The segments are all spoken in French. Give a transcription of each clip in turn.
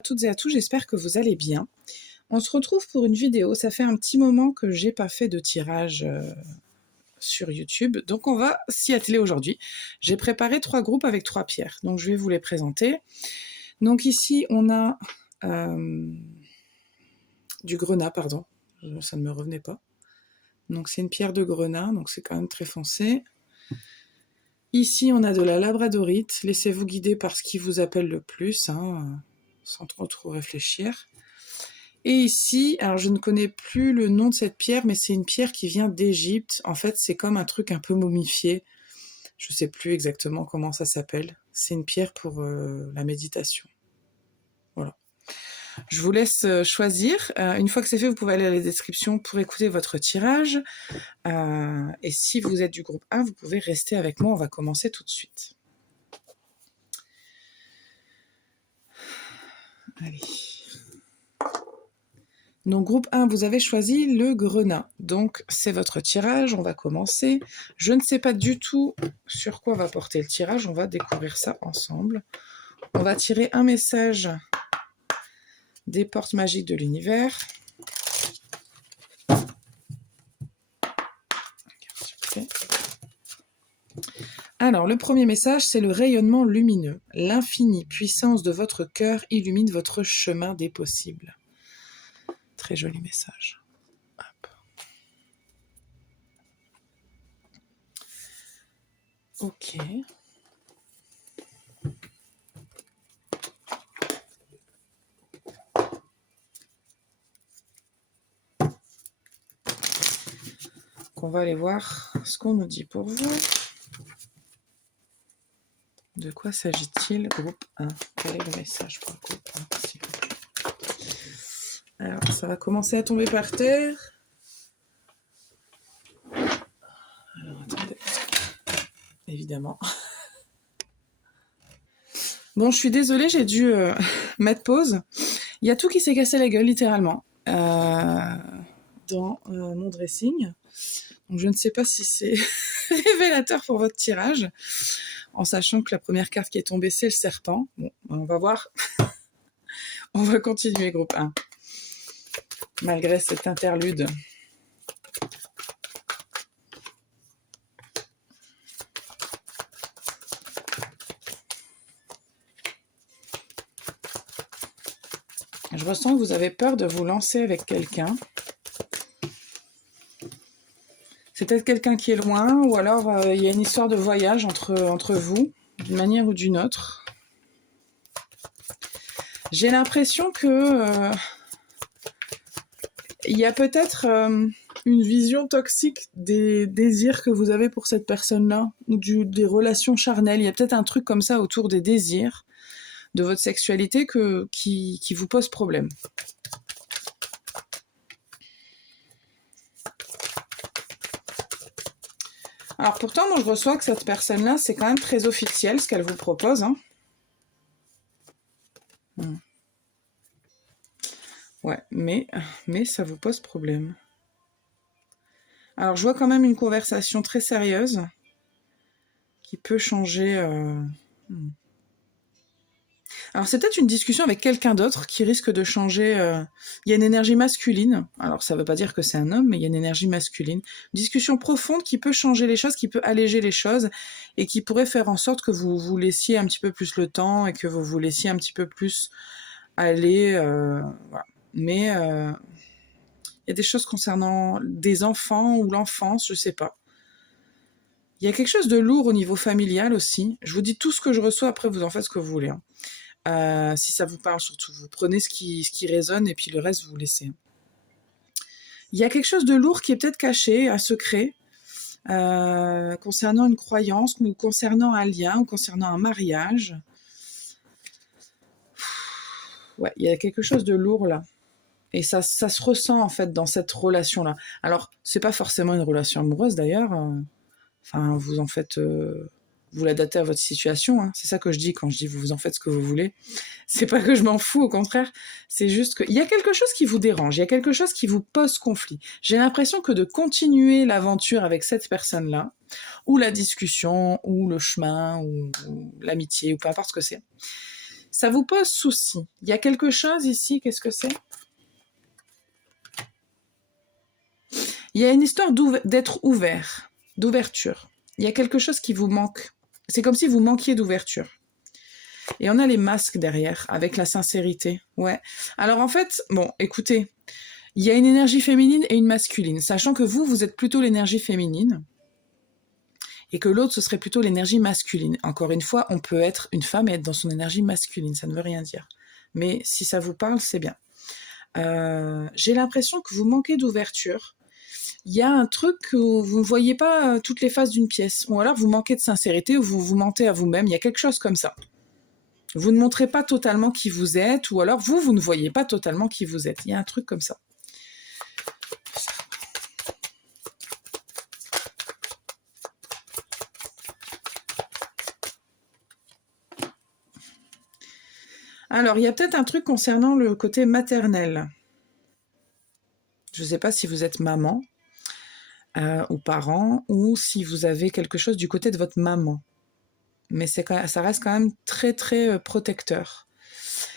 À toutes et à tous, j'espère que vous allez bien. On se retrouve pour une vidéo. Ça fait un petit moment que j'ai pas fait de tirage sur YouTube, donc on va s'y atteler aujourd'hui. J'ai préparé 3 groupes avec 3 pierres, donc je vais vous les présenter. Donc ici, on a du grenat, pardon, ça ne me revenait pas. Donc c'est une pierre de grenat, donc c'est quand même très foncé. Ici, on a de la labradorite. Laissez-vous guider par ce qui vous appelle le plus, hein, sans trop réfléchir. Et ici, alors je ne connais plus le nom de cette pierre, mais c'est une pierre qui vient d'Égypte. En fait, c'est comme un truc un peu momifié. Je ne sais plus exactement comment ça s'appelle. C'est une pierre pour la méditation. Voilà. Je vous laisse choisir. Une fois que c'est fait, vous pouvez aller à la description pour écouter votre tirage. Et si vous êtes du groupe 1, vous pouvez rester avec moi. On va commencer tout de suite. Allez. Donc groupe 1, vous avez choisi le grenat. Donc c'est votre tirage, on va commencer. Je ne sais pas du tout sur quoi va porter le tirage, on va découvrir ça ensemble. On va tirer un message des portes magiques de l'univers. Alors le premier message, c'est le rayonnement lumineux. L'infinie puissance de votre cœur illumine votre chemin des possibles. Très joli message. Hop. Ok. On va aller voir ce qu'on nous dit pour vous. De quoi s'agit-il, groupe 1? Quel est le message pour le groupe 1? Alors, ça va commencer à tomber par terre. Alors, attendez. Évidemment. Bon, je suis désolée, j'ai dû mettre pause. Il y a tout qui s'est cassé la gueule, littéralement, dans mon dressing. Donc, je ne sais pas si c'est révélateur pour votre tirage, en sachant que la première carte qui est tombée, c'est le serpent. Bon, on va voir. On va continuer, groupe 1. Malgré cet interlude. Je ressens que vous avez peur de vous lancer avec quelqu'un. C'est peut-être quelqu'un qui est loin, ou alors il y a une histoire de voyage entre vous, d'une manière ou d'une autre. J'ai l'impression que il y a peut-être une vision toxique des désirs que vous avez pour cette personne-là, ou des relations charnelles. Il y a peut-être un truc comme ça autour des désirs, de votre sexualité qui vous pose problème. Alors pourtant, moi je reçois que cette personne-là, c'est quand même très officiel ce qu'elle vous propose. Hein. Ouais, mais ça vous pose problème. Alors je vois quand même une conversation très sérieuse qui peut changer... Alors c'est peut-être une discussion avec quelqu'un d'autre qui risque de changer... Il y a une énergie masculine, alors ça ne veut pas dire que c'est un homme, mais il y a une énergie masculine. Une discussion profonde qui peut changer les choses, qui peut alléger les choses, et qui pourrait faire en sorte que vous vous laissiez un petit peu plus le temps, et que vous vous laissiez un petit peu plus aller... voilà. Mais il y a des choses concernant des enfants ou l'enfance, je ne sais pas. Il y a quelque chose de lourd au niveau familial aussi. Je vous dis tout ce que je reçois, après vous en faites ce que vous voulez. Hein. Si ça vous parle surtout, vous prenez ce qui résonne et puis le reste vous laissez. Il y a quelque chose de lourd qui est peut-être caché, un secret, concernant une croyance, ou concernant un lien, ou concernant un mariage. Ouais, il y a quelque chose de lourd là. Et ça se ressent en fait dans cette relation-là. Alors, c'est pas forcément une relation amoureuse d'ailleurs. Enfin, vous en faites... vous l'adaptez à votre situation, hein. C'est ça que je dis quand je dis vous en faites ce que vous voulez. C'est pas que je m'en fous, au contraire. C'est juste qu'il y a quelque chose qui vous dérange, il y a quelque chose qui vous pose conflit. J'ai l'impression que de continuer l'aventure avec cette personne-là, ou la discussion, ou le chemin, ou l'amitié, ou peu importe ce que c'est, Ça vous pose souci. Il y a quelque chose ici, qu'est-ce que c'est? Il y a une histoire d'être ouvert, d'ouverture. Il y a quelque chose qui vous manque. C'est comme si vous manquiez d'ouverture. Et on a les masques derrière, avec la sincérité. Ouais. Alors en fait, bon, écoutez, il y a une énergie féminine et une masculine, sachant que vous êtes plutôt l'énergie féminine, et que l'autre, ce serait plutôt l'énergie masculine. Encore une fois, on peut être une femme et être dans son énergie masculine, ça ne veut rien dire. Mais si ça vous parle, c'est bien. J'ai l'impression que vous manquez d'ouverture. Il y a un truc où vous ne voyez pas toutes les faces d'une pièce, ou alors vous manquez de sincérité, ou vous vous mentez à vous-même, il y a quelque chose comme ça. Vous ne montrez pas totalement qui vous êtes, ou alors vous ne voyez pas totalement qui vous êtes. Il y a un truc comme ça. Alors, il y a peut-être un truc concernant le côté maternel. Je ne sais pas si vous êtes maman ou parent, ou si vous avez quelque chose du côté de votre maman. Mais ça reste quand même très, très protecteur.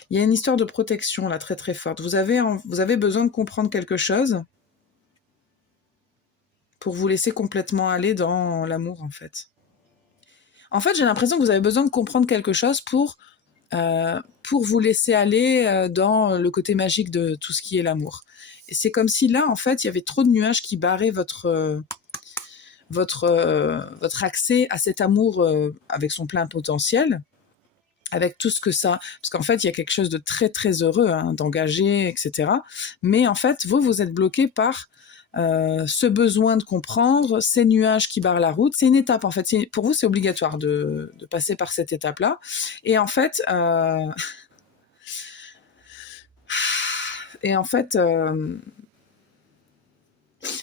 Il y a une histoire de protection, là, très, très forte. Vous avez besoin de comprendre quelque chose pour vous laisser complètement aller dans l'amour, en fait. En fait, j'ai l'impression que vous avez besoin de comprendre quelque chose pour vous laisser aller dans le côté magique de tout ce qui est l'amour. Et c'est comme si là, en fait, il y avait trop de nuages qui barraient votre accès à cet amour avec son plein potentiel, avec tout ce que ça... Parce qu'en fait, il y a quelque chose de très, très heureux, hein, d'engagé, etc. Mais en fait, vous êtes bloqué par ce besoin de comprendre, ces nuages qui barrent la route. C'est une étape, en fait. Pour vous, c'est obligatoire de passer par cette étape-là. Et en fait...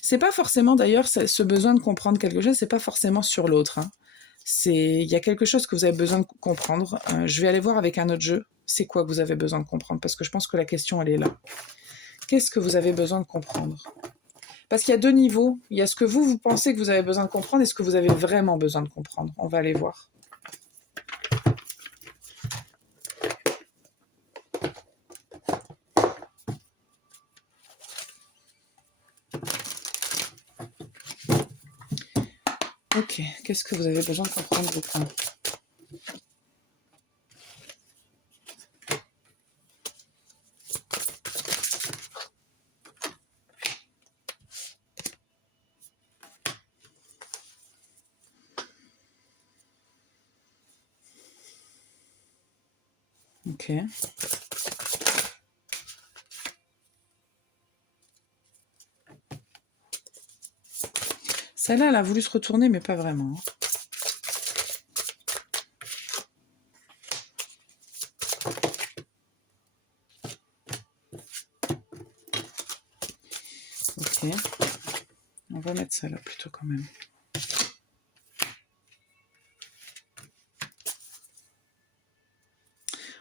c'est pas forcément, d'ailleurs, ce besoin de comprendre quelque chose, c'est pas forcément sur l'autre. Hein. Il y a quelque chose que vous avez besoin de comprendre. Je vais aller voir avec un autre jeu. C'est quoi que vous avez besoin de comprendre? Parce que je pense que la question, elle est là. Qu'est-ce que vous avez besoin de comprendre? Parce qu'il y a deux niveaux. Il y a ce que vous pensez que vous avez besoin de comprendre et ce que vous avez vraiment besoin de comprendre. On va aller voir. Ok, qu'est-ce que vous avez besoin de comprendre beaucoup? Ok. Celle-là, elle a voulu se retourner, mais pas vraiment. Ok. On va mettre ça là plutôt quand même.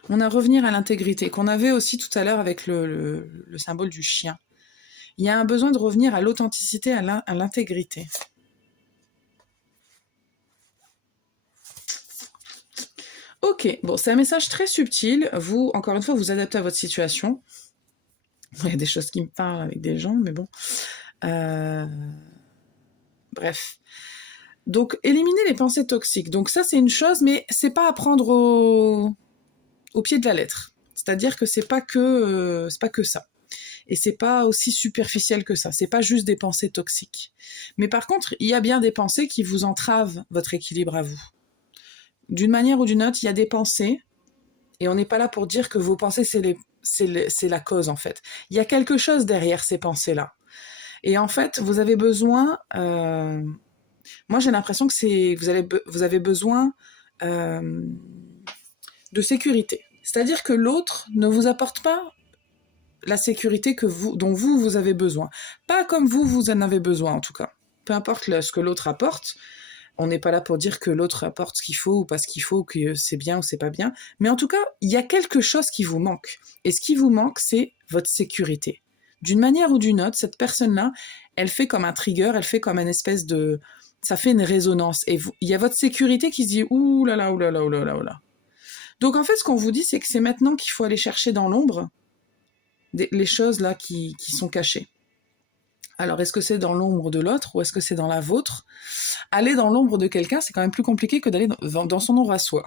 On a revenir à l'intégrité, qu'on avait aussi tout à l'heure avec le symbole du chien. Il y a un besoin de revenir à l'authenticité, à l'intégrité. Ok, bon, c'est un message très subtil. Vous, encore une fois, vous adaptez à votre situation. Il y a des choses qui me parlent avec des gens, mais bon. Bref. Donc, éliminer les pensées toxiques. Donc ça, c'est une chose, mais c'est pas à prendre au pied de la lettre. C'est-à-dire que c'est pas que ça. Et c'est pas aussi superficiel que ça. C'est pas juste des pensées toxiques. Mais par contre, il y a bien des pensées qui vous entravent votre équilibre à vous. D'une manière ou d'une autre, il y a des pensées, et on n'est pas là pour dire que vos pensées, c'est la cause, en fait. Il y a quelque chose derrière ces pensées-là. Et en fait, vous avez besoin... moi, j'ai l'impression que vous avez besoin de sécurité. C'est-à-dire que l'autre ne vous apporte pas la sécurité dont vous avez besoin. Pas comme vous en avez besoin, en tout cas. Peu importe ce que l'autre apporte, on n'est pas là pour dire que l'autre apporte ce qu'il faut ou pas ce qu'il faut, que c'est bien ou c'est pas bien. Mais en tout cas, il y a quelque chose qui vous manque. Et ce qui vous manque, c'est votre sécurité. D'une manière ou d'une autre, cette personne-là, elle fait comme un trigger, elle fait comme une espèce de... Ça fait une résonance. Et il y a votre sécurité qui se dit « Ouh là là, ouh là là, ouh là là, ouh là ». Donc en fait, ce qu'on vous dit, c'est que c'est maintenant qu'il faut aller chercher dans l'ombre les choses là qui sont cachées. Alors, est-ce que c'est dans l'ombre de l'autre ou est-ce que c'est dans la vôtre? Aller dans l'ombre de quelqu'un, c'est quand même plus compliqué que d'aller dans son ombre à soi.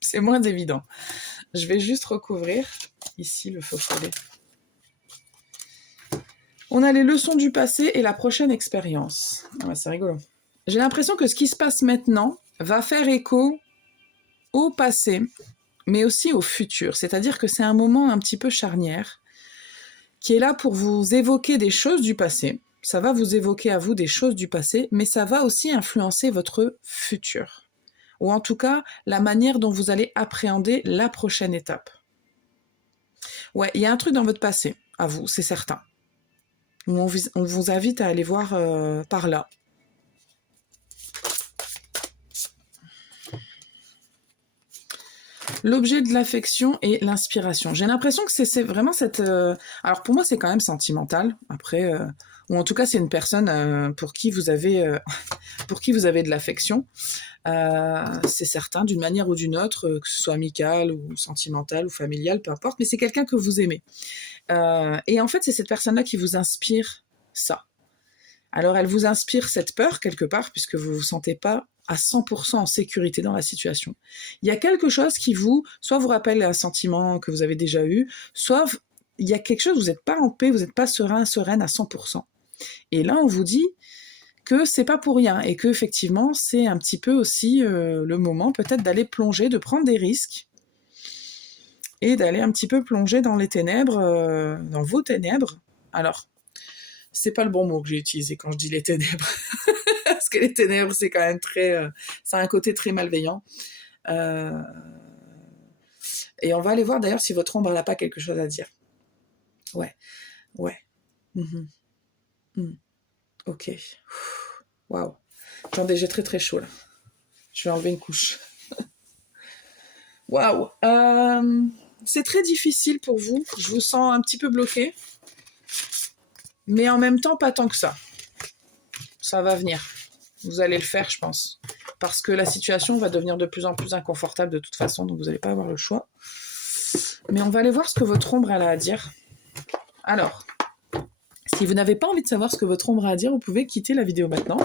C'est moins évident. Je vais juste recouvrir ici le faux follet. On a les leçons du passé et la prochaine expérience. Ouais, c'est rigolo. J'ai l'impression que ce qui se passe maintenant va faire écho au passé, mais aussi au futur. C'est-à-dire que c'est un moment un petit peu charnière qui est là pour vous évoquer des choses du passé. Ça va vous évoquer à vous des choses du passé, mais ça va aussi influencer votre futur. Ou en tout cas, la manière dont vous allez appréhender la prochaine étape. Ouais, il y a un truc dans votre passé, à vous, c'est certain. On vous invite à aller voir par là. L'objet de l'affection et l'inspiration. J'ai l'impression que c'est vraiment cette... Alors pour moi, c'est quand même sentimental. Après, ou en tout cas, c'est une personne pour qui vous avez de l'affection. C'est certain, d'une manière ou d'une autre, que ce soit amical ou sentimental ou familial, peu importe, mais c'est quelqu'un que vous aimez. Et en fait, c'est cette personne-là qui vous inspire ça. Alors, elle vous inspire cette peur, quelque part, puisque vous ne vous sentez pas à 100% en sécurité dans la situation. Il y a quelque chose qui soit vous rappelle un sentiment que vous avez déjà eu, soit il y a quelque chose, vous n'êtes pas en paix, vous n'êtes pas sereine à 100%. Et là, on vous dit que c'est pas pour rien, et que effectivement, c'est un petit peu aussi le moment peut-être d'aller plonger, de prendre des risques, et d'aller un petit peu plonger dans les ténèbres, dans vos ténèbres. Alors, c'est pas le bon mot que j'ai utilisé quand je dis les ténèbres. Parce que les ténèbres, c'est quand même ça a un côté très malveillant. Et on va aller voir d'ailleurs si votre ombre n'a pas quelque chose à dire. Ouais. Ok. Waouh. J'ai très très chaud là. Je vais enlever une couche. Waouh. C'est très difficile pour vous. Je vous sens un petit peu bloqué. Mais en même temps, pas tant que ça. Ça va venir. Vous allez le faire, je pense. Parce que la situation va devenir de plus en plus inconfortable de toute façon, donc vous n'allez pas avoir le choix. Mais on va aller voir ce que votre ombre a à dire. Alors, si vous n'avez pas envie de savoir ce que votre ombre a à dire, vous pouvez quitter la vidéo maintenant,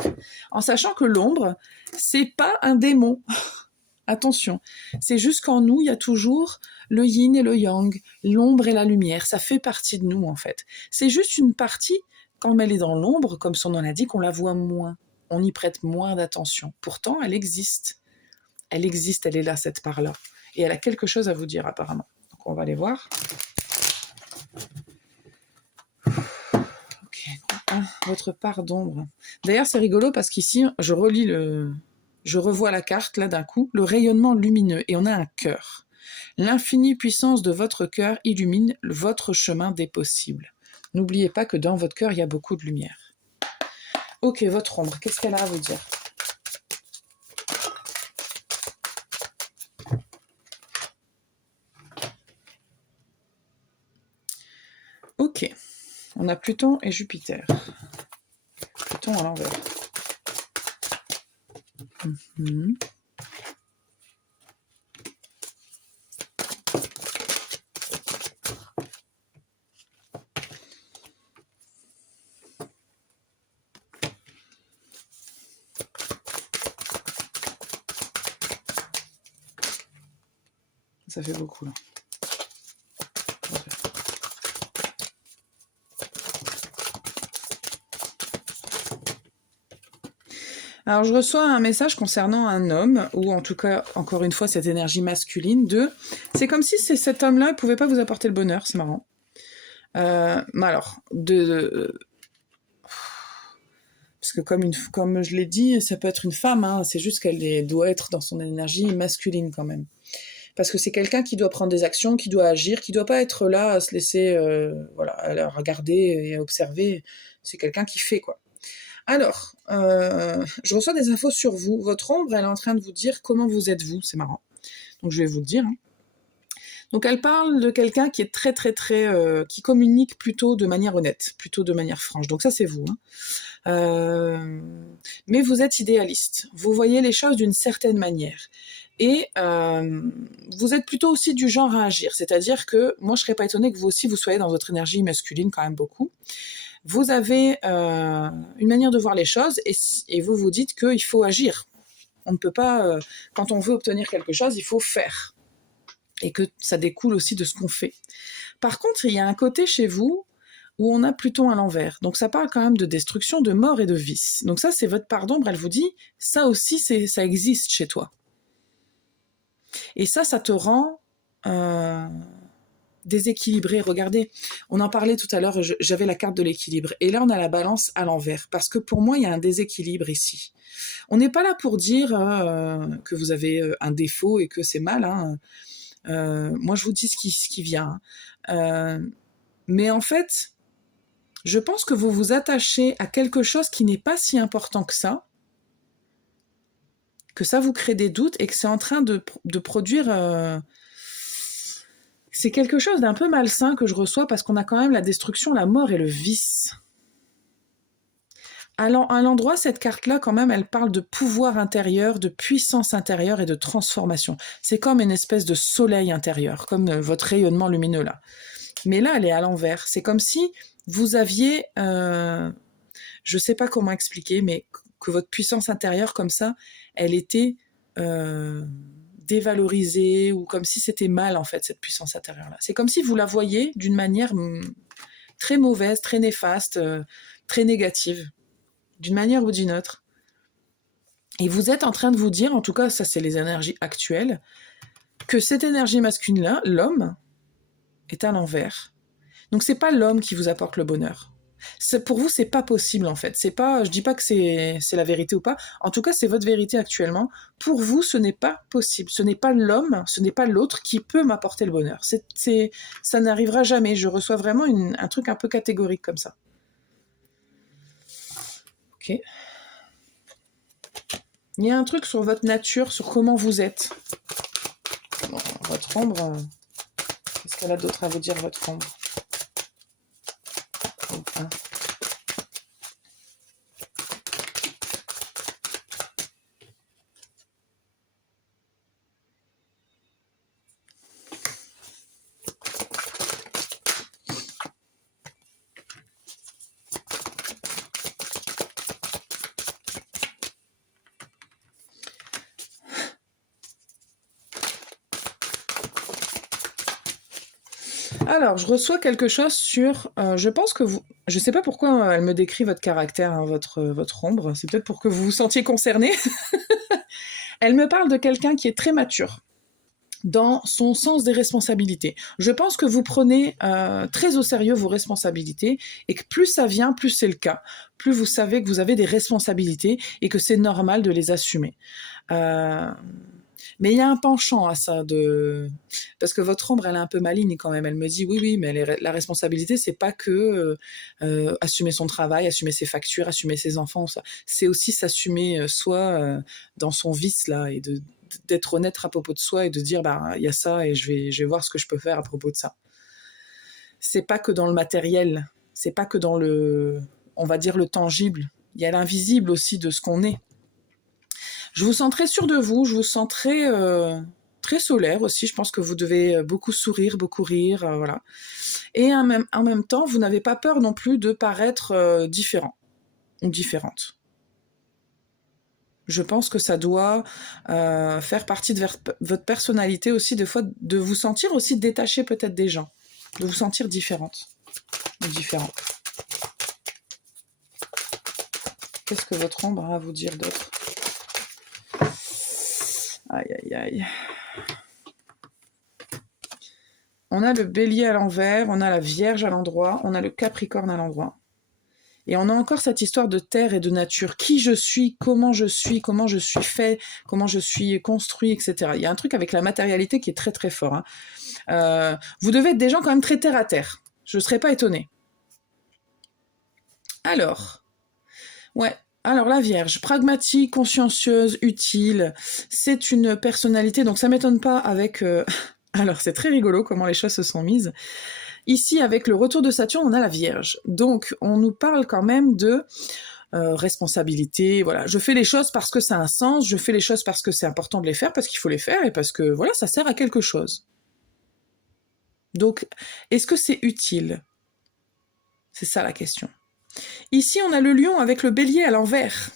en sachant que l'ombre, c'est pas un démon. Attention, c'est juste qu'en nous, il y a toujours le yin et le yang, l'ombre et la lumière, ça fait partie de nous en fait. C'est juste une partie, quand elle est dans l'ombre, comme son nom l'indique, on la voit moins, on y prête moins d'attention. Pourtant, elle existe. Elle existe, elle est là, cette part-là. Et elle a quelque chose à vous dire apparemment. Donc on va aller voir. Ok, votre part d'ombre. D'ailleurs, c'est rigolo parce qu'ici, je revois la carte là d'un coup, le rayonnement lumineux, et on a un cœur. L'infinie puissance de votre cœur illumine votre chemin des possibles. N'oubliez pas que dans votre cœur, il y a beaucoup de lumière. Ok, votre ombre, qu'est-ce qu'elle a à vous dire? Ok, on a Pluton et Jupiter. Pluton à l'envers. Ça fait beaucoup là. Alors je reçois un message concernant un homme, ou en tout cas, encore une fois, cette énergie masculine c'est comme si cet homme-là ne pouvait pas vous apporter le bonheur, c'est marrant. Mais alors, parce que comme je l'ai dit, ça peut être une femme, hein, c'est juste qu'elle doit être dans son énergie masculine quand même. Parce que c'est quelqu'un qui doit prendre des actions, qui doit agir, qui doit pas être là à se laisser à regarder et à observer. C'est quelqu'un qui fait, quoi. Alors, je reçois des infos sur vous. Votre ombre, elle est en train de vous dire comment vous êtes vous. C'est marrant. Donc, je vais vous le dire. Hein. Donc, elle parle de quelqu'un qui est très, très, très... qui communique plutôt de manière honnête, plutôt de manière franche. Donc, ça, c'est vous. Hein. Mais vous êtes idéaliste. Vous voyez les choses d'une certaine manière. Et vous êtes plutôt aussi du genre à agir. C'est-à-dire que moi, je serais pas étonnée que vous aussi, vous soyez dans votre énergie masculine quand même beaucoup. Vous avez une manière de voir les choses et vous vous dites qu'il faut agir. On ne peut pas, quand on veut obtenir quelque chose, il faut faire. Et que ça découle aussi de ce qu'on fait. Par contre, il y a un côté chez vous où on a Pluton à l'envers. Donc ça parle quand même de destruction, de mort et de vice. Donc ça, c'est votre part d'ombre, elle vous dit, ça aussi, ça existe chez toi. Et ça te rend déséquilibré. Regardez, on en parlait tout à l'heure, j'avais la carte de l'équilibre. Et là, on a la balance à l'envers. Parce que pour moi, il y a un déséquilibre ici. On n'est pas là pour dire que vous avez un défaut et que c'est mal. Hein. Moi, je vous dis ce qui vient. Mais en fait, je pense que vous vous attachez à quelque chose qui n'est pas si important que ça vous crée des doutes et que c'est en train de produire... c'est quelque chose d'un peu malsain que je reçois parce qu'on a quand même la destruction, la mort et le vice. À l'endroit, cette carte-là, quand même, elle parle de pouvoir intérieur, de puissance intérieure et de transformation. C'est comme une espèce de soleil intérieur, comme votre rayonnement lumineux là. Mais là, elle est à l'envers. C'est comme si vous aviez... je sais pas comment expliquer, mais que votre puissance intérieure, comme ça, elle était dévalorisée, ou comme si c'était mal, en fait, cette puissance intérieure-là. C'est comme si vous la voyez d'une manière très mauvaise, très néfaste, très négative, d'une manière ou d'une autre. Et vous êtes en train de vous dire, en tout cas, ça c'est les énergies actuelles, que cette énergie masculine-là, l'homme, est à l'envers. Donc c'est pas l'homme qui vous apporte le bonheur. Pour vous, c'est pas possible en fait. C'est pas, je dis pas que c'est la vérité ou pas. En tout cas, c'est votre vérité actuellement. Pour vous, ce n'est pas possible. Ce n'est pas l'homme, ce n'est pas l'autre qui peut m'apporter le bonheur. Ça n'arrivera jamais. Je reçois vraiment un truc un peu catégorique comme ça. Ok. Il y a un truc sur votre nature, sur comment vous êtes. Bon, votre ombre. Qu'est-ce qu'elle a d'autre à vous dire, votre ombre? Enfin. Alors, je reçois quelque chose sur... je pense que vous... Je sais pas pourquoi elle me décrit votre caractère, hein, votre ombre. C'est peut-être pour que vous vous sentiez concerné. Elle me parle de quelqu'un qui est très mature dans son sens des responsabilités. Je pense que vous prenez très au sérieux vos responsabilités et que plus ça vient, plus c'est le cas. Plus vous savez que vous avez des responsabilités et que c'est normal de les assumer. Mais il y a un penchant à ça, parce que votre ombre, elle est un peu maligne quand même. Elle me dit oui, mais la responsabilité, c'est pas que assumer son travail, assumer ses factures, assumer ses enfants. Ça. C'est aussi s'assumer soi dans son vice là et d'être honnête à propos de soi et de dire bah il y a ça et je vais voir ce que je peux faire à propos de ça. C'est pas que dans le matériel, c'est pas que dans on va dire le tangible. Il y a l'invisible aussi de ce qu'on est. Je vous sens très sûr de vous, je vous sens très solaire aussi. Je pense que vous devez beaucoup sourire, beaucoup rire, voilà. Et en même temps, vous n'avez pas peur non plus de paraître différent ou différente. Je pense que ça doit faire partie de votre personnalité aussi, des fois, de vous sentir aussi détaché peut-être des gens, de vous sentir différente ou différent. Qu'est-ce que votre ombre a à vous dire d'autre ? Aïe, aïe, aïe. On a le bélier à l'envers, on a la vierge à l'endroit, on a le capricorne à l'endroit. Et on a encore cette histoire de terre et de nature. Qui je suis, comment je suis fait, comment je suis construit, etc. Il y a un truc avec la matérialité qui est très très fort. Hein. Vous devez être des gens quand même très terre à terre. Je ne serais pas étonnée. Alors, la Vierge, pragmatique, consciencieuse, utile, c'est une personnalité, donc ça m'étonne pas avec... Alors, c'est très rigolo comment les choses se sont mises. Ici, avec le retour de Saturne, on a la Vierge. Donc, on nous parle quand même de responsabilité. Voilà, je fais les choses parce que ça a un sens, je fais les choses parce que c'est important de les faire, parce qu'il faut les faire et parce que voilà, ça sert à quelque chose. Donc, est-ce que c'est utile? C'est ça la question. Ici, on a le lion avec le bélier à l'envers.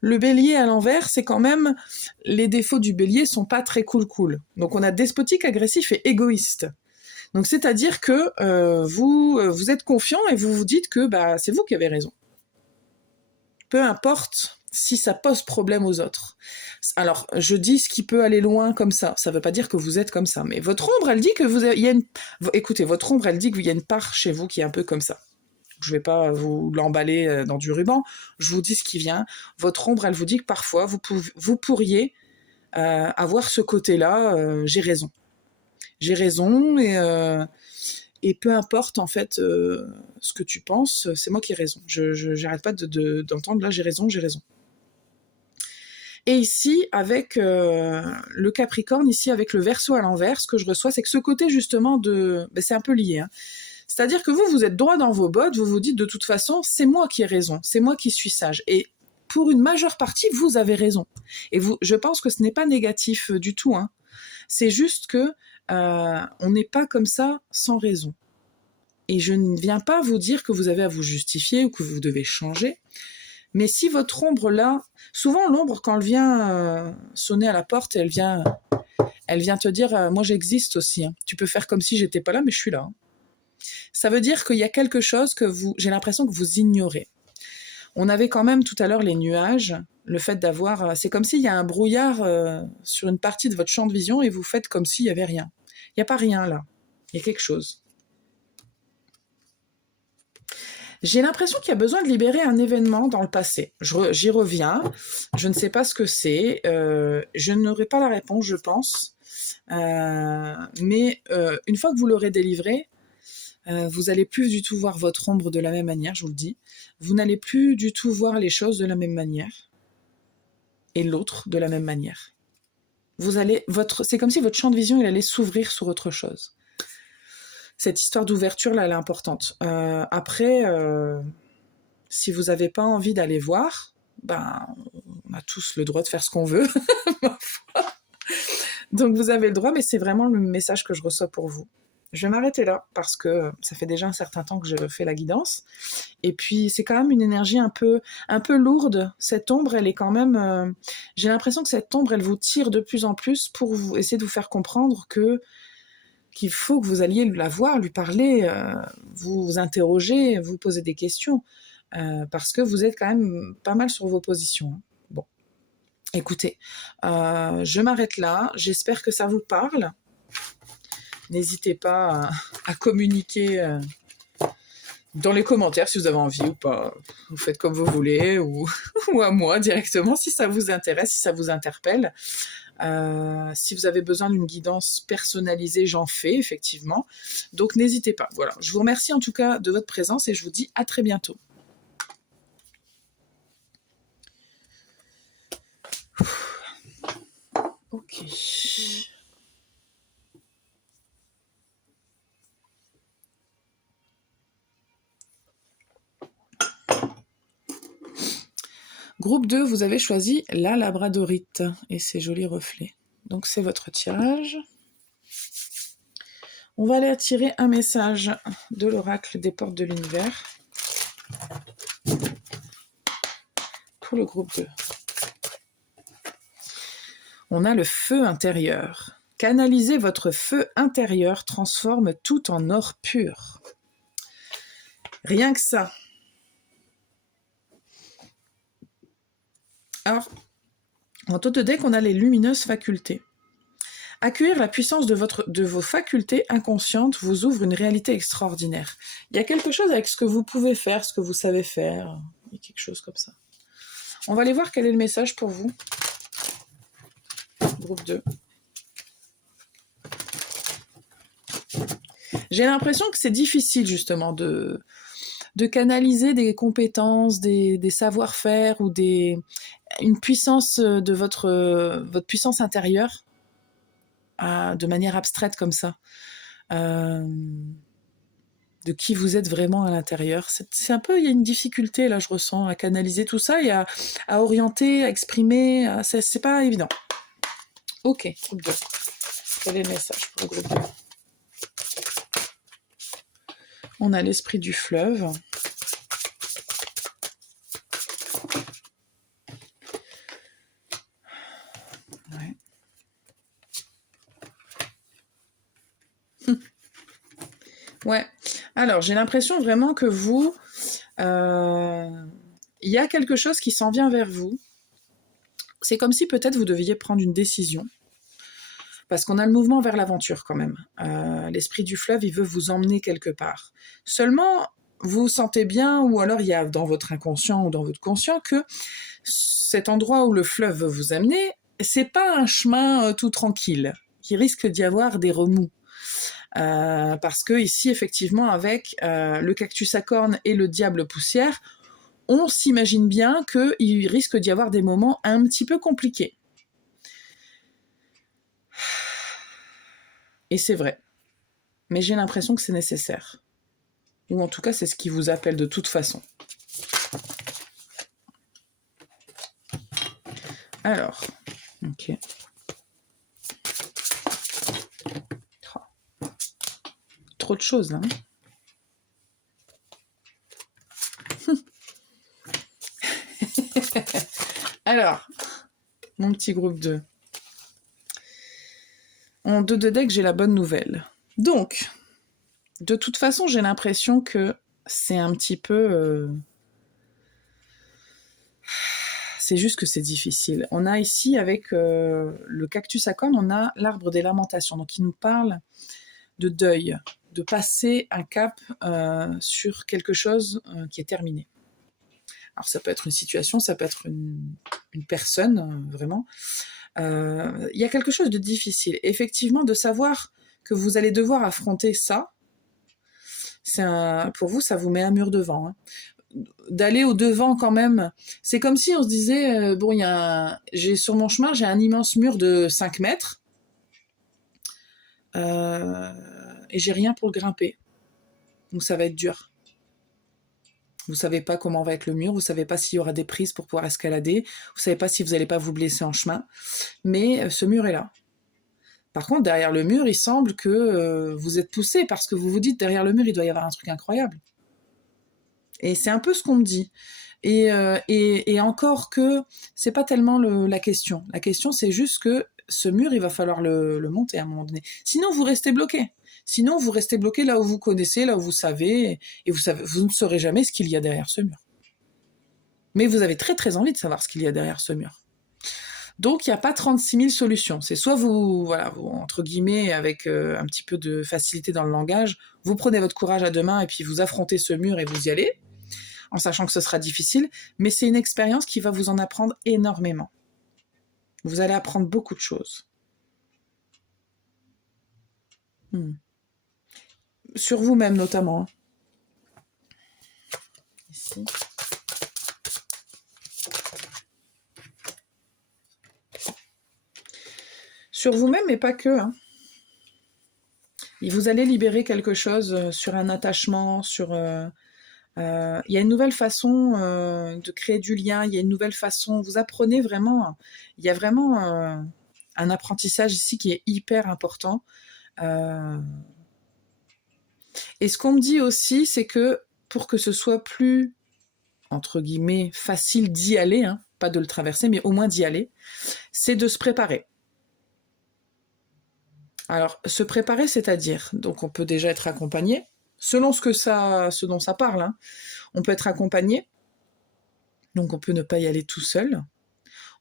Le bélier à l'envers, c'est quand même... Les défauts du bélier sont pas très cool. Donc on a despotique, agressif et égoïste. Donc c'est-à-dire que vous êtes confiant et vous vous dites que c'est vous qui avez raison. Peu importe si ça pose problème aux autres. Alors, je dis ce qui peut aller loin comme ça. Ça veut pas dire que vous êtes comme ça. Mais votre ombre, elle dit que il y a une... Écoutez, votre ombre, elle dit qu'il y a une part chez vous qui est un peu comme ça. Je vais pas vous l'emballer dans du ruban. Je vous dis ce qui vient. Votre ombre, elle vous dit que parfois, vous pourriez avoir ce côté-là. J'ai raison. J'ai raison et peu importe en fait ce que tu penses, c'est moi qui ai raison. J'arrête pas d'entendre là, j'ai raison, j'ai raison. Et ici, avec le Capricorne, ici avec le Verseau à l'envers, ce que je reçois, c'est que ce côté justement c'est un peu lié. Hein. C'est-à-dire que vous êtes droit dans vos bottes, vous vous dites de toute façon, c'est moi qui ai raison, c'est moi qui suis sage. Et pour une majeure partie, vous avez raison. Et je pense que ce n'est pas négatif du tout. Hein. C'est juste que on n'est pas comme ça sans raison. Et je ne viens pas vous dire que vous avez à vous justifier ou que vous devez changer. Mais si votre ombre là, souvent l'ombre quand elle vient sonner à la porte, elle vient te dire moi j'existe aussi. Hein. Tu peux faire comme si j'étais pas là, mais je suis là. Hein. Ça veut dire qu'il y a quelque chose que j'ai l'impression que vous ignorez. On avait quand même tout à l'heure les nuages, le fait d'avoir... C'est comme s'il y a un brouillard sur une partie de votre champ de vision et vous faites comme s'il n'y avait rien. Il n'y a pas rien là. Il y a quelque chose. J'ai l'impression qu'il y a besoin de libérer un événement dans le passé. J'y reviens. Je ne sais pas ce que c'est. Je n'aurai pas la réponse, je pense. Mais une fois que vous l'aurez délivré, vous n'allez plus du tout voir votre ombre de la même manière, je vous le dis. Vous n'allez plus du tout voir les choses de la même manière. Et l'autre de la même manière. C'est comme si votre champ de vision, il allait s'ouvrir sur autre chose. Cette histoire d'ouverture, là, elle est importante. Après, si vous n'avez pas envie d'aller voir, on a tous le droit de faire ce qu'on veut. Donc vous avez le droit, mais c'est vraiment le message que je reçois pour vous. Je vais m'arrêter là, parce que ça fait déjà un certain temps que je fais la guidance. Et puis, c'est quand même une énergie un peu lourde. Cette ombre, elle est quand même... j'ai l'impression que cette ombre, elle vous tire de plus en plus pour essayer de vous faire comprendre qu'il faut que vous alliez la voir, lui parler, vous interroger, vous poser des questions, parce que vous êtes quand même pas mal sur vos positions. Hein. Bon, écoutez, je m'arrête là. J'espère que ça vous parle. N'hésitez pas à communiquer dans les commentaires si vous avez envie ou pas. Vous faites comme vous voulez ou à moi directement si ça vous intéresse, si ça vous interpelle. Si vous avez besoin d'une guidance personnalisée, j'en fais effectivement. Donc n'hésitez pas. Voilà. Je vous remercie en tout cas de votre présence et je vous dis à très bientôt. Ok. Groupe 2, vous avez choisi la labradorite et ses jolis reflets. Donc c'est votre tirage. On va aller attirer un message de l'oracle des portes de l'univers pour le groupe 2. On a le feu intérieur. Canaliser votre feu intérieur transforme tout en or pur. Rien que ça. Alors, en Tote Deck, on a les lumineuses facultés. Accueillir la puissance de vos facultés inconscientes vous ouvre une réalité extraordinaire. Il y a quelque chose avec ce que vous pouvez faire, ce que vous savez faire. Il y a quelque chose comme ça. On va aller voir quel est le message pour vous. Groupe 2. J'ai l'impression que c'est difficile justement de canaliser des compétences, des savoir-faire ou une puissance de votre puissance intérieure de manière abstraite comme ça. de qui vous êtes vraiment à l'intérieur. C'est un peu, il y a une difficulté là, je ressens, à canaliser tout ça et à orienter, à exprimer. C'est pas évident. Ok, groupe 2. Quel est le message pour le groupe 2? On a l'esprit du fleuve. Ouais. Ouais. Alors, j'ai l'impression vraiment que vous, il y a quelque chose qui s'en vient vers vous. C'est comme si peut-être vous deviez prendre une décision. Parce qu'on a le mouvement vers l'aventure quand même. L'esprit du fleuve, il veut vous emmener quelque part. Seulement, vous sentez bien, ou alors il y a dans votre inconscient ou dans votre conscient, que cet endroit où le fleuve veut vous amener, c'est pas un chemin tout tranquille. Il risque d'y avoir des remous. Parce que ici, effectivement, avec le cactus à cornes et le diable poussière, on s'imagine bien qu'il risque d'y avoir des moments un petit peu compliqués. Et c'est vrai. Mais j'ai l'impression que c'est nécessaire. Ou en tout cas, c'est ce qui vous appelle de toute façon. Alors, ok. Oh. Trop de choses, là. Alors, mon petit groupe 2. En 2 de deck, j'ai la bonne nouvelle. Donc, de toute façon, j'ai l'impression que c'est un petit peu... C'est juste que c'est difficile. On a ici, avec le cactus à cornes, on a l'arbre des lamentations. Donc, il nous parle de deuil, de passer un cap sur quelque chose qui est terminé. Alors, ça peut être une situation, ça peut être une personne, vraiment. Il y a quelque chose de difficile. Effectivement, de savoir que vous allez devoir affronter ça, pour vous, ça vous met un mur devant. Hein. D'aller au devant quand même, c'est comme si on se disait, bon, j'ai sur mon chemin, j'ai un immense mur de 5 mètres, et j'ai rien pour le grimper. Donc ça va être dur. Vous savez pas comment va être le mur, vous savez pas s'il y aura des prises pour pouvoir escalader, vous savez pas si vous allez pas vous blesser en chemin, mais ce mur est là. Par contre, derrière le mur, il semble que vous êtes poussé parce que vous vous dites, derrière le mur, il doit y avoir un truc incroyable. Et c'est un peu ce qu'on me dit. Et encore que c'est pas tellement la question. La question, c'est juste que ce mur, il va falloir le monter à un moment donné. Sinon, vous restez bloqué. Sinon, vous restez bloqué là où vous connaissez, là où vous savez, et vous ne saurez jamais ce qu'il y a derrière ce mur. Mais vous avez très très envie de savoir ce qu'il y a derrière ce mur. Donc, il n'y a pas 36 000 solutions. C'est soit vous, entre guillemets, avec un petit peu de facilité dans le langage, vous prenez votre courage à deux mains et puis vous affrontez ce mur et vous y allez, en sachant que ce sera difficile, mais c'est une expérience qui va vous en apprendre énormément. Vous allez apprendre beaucoup de choses. Sur vous-même notamment. Ici. Sur vous-même, mais pas que. Hein. Et vous allez libérer quelque chose sur un attachement, sur... il y a une nouvelle façon de créer du lien, il y a une nouvelle façon... Vous apprenez vraiment... Il y a vraiment un apprentissage ici qui est hyper important. Et ce qu'on me dit aussi, c'est que pour que ce soit plus, entre guillemets, facile d'y aller, hein, pas de le traverser, mais au moins d'y aller, c'est de se préparer. Alors, se préparer, c'est-à-dire, donc on peut déjà être accompagné, selon ce dont ça parle, hein, on peut être accompagné, donc on peut ne pas y aller tout seul.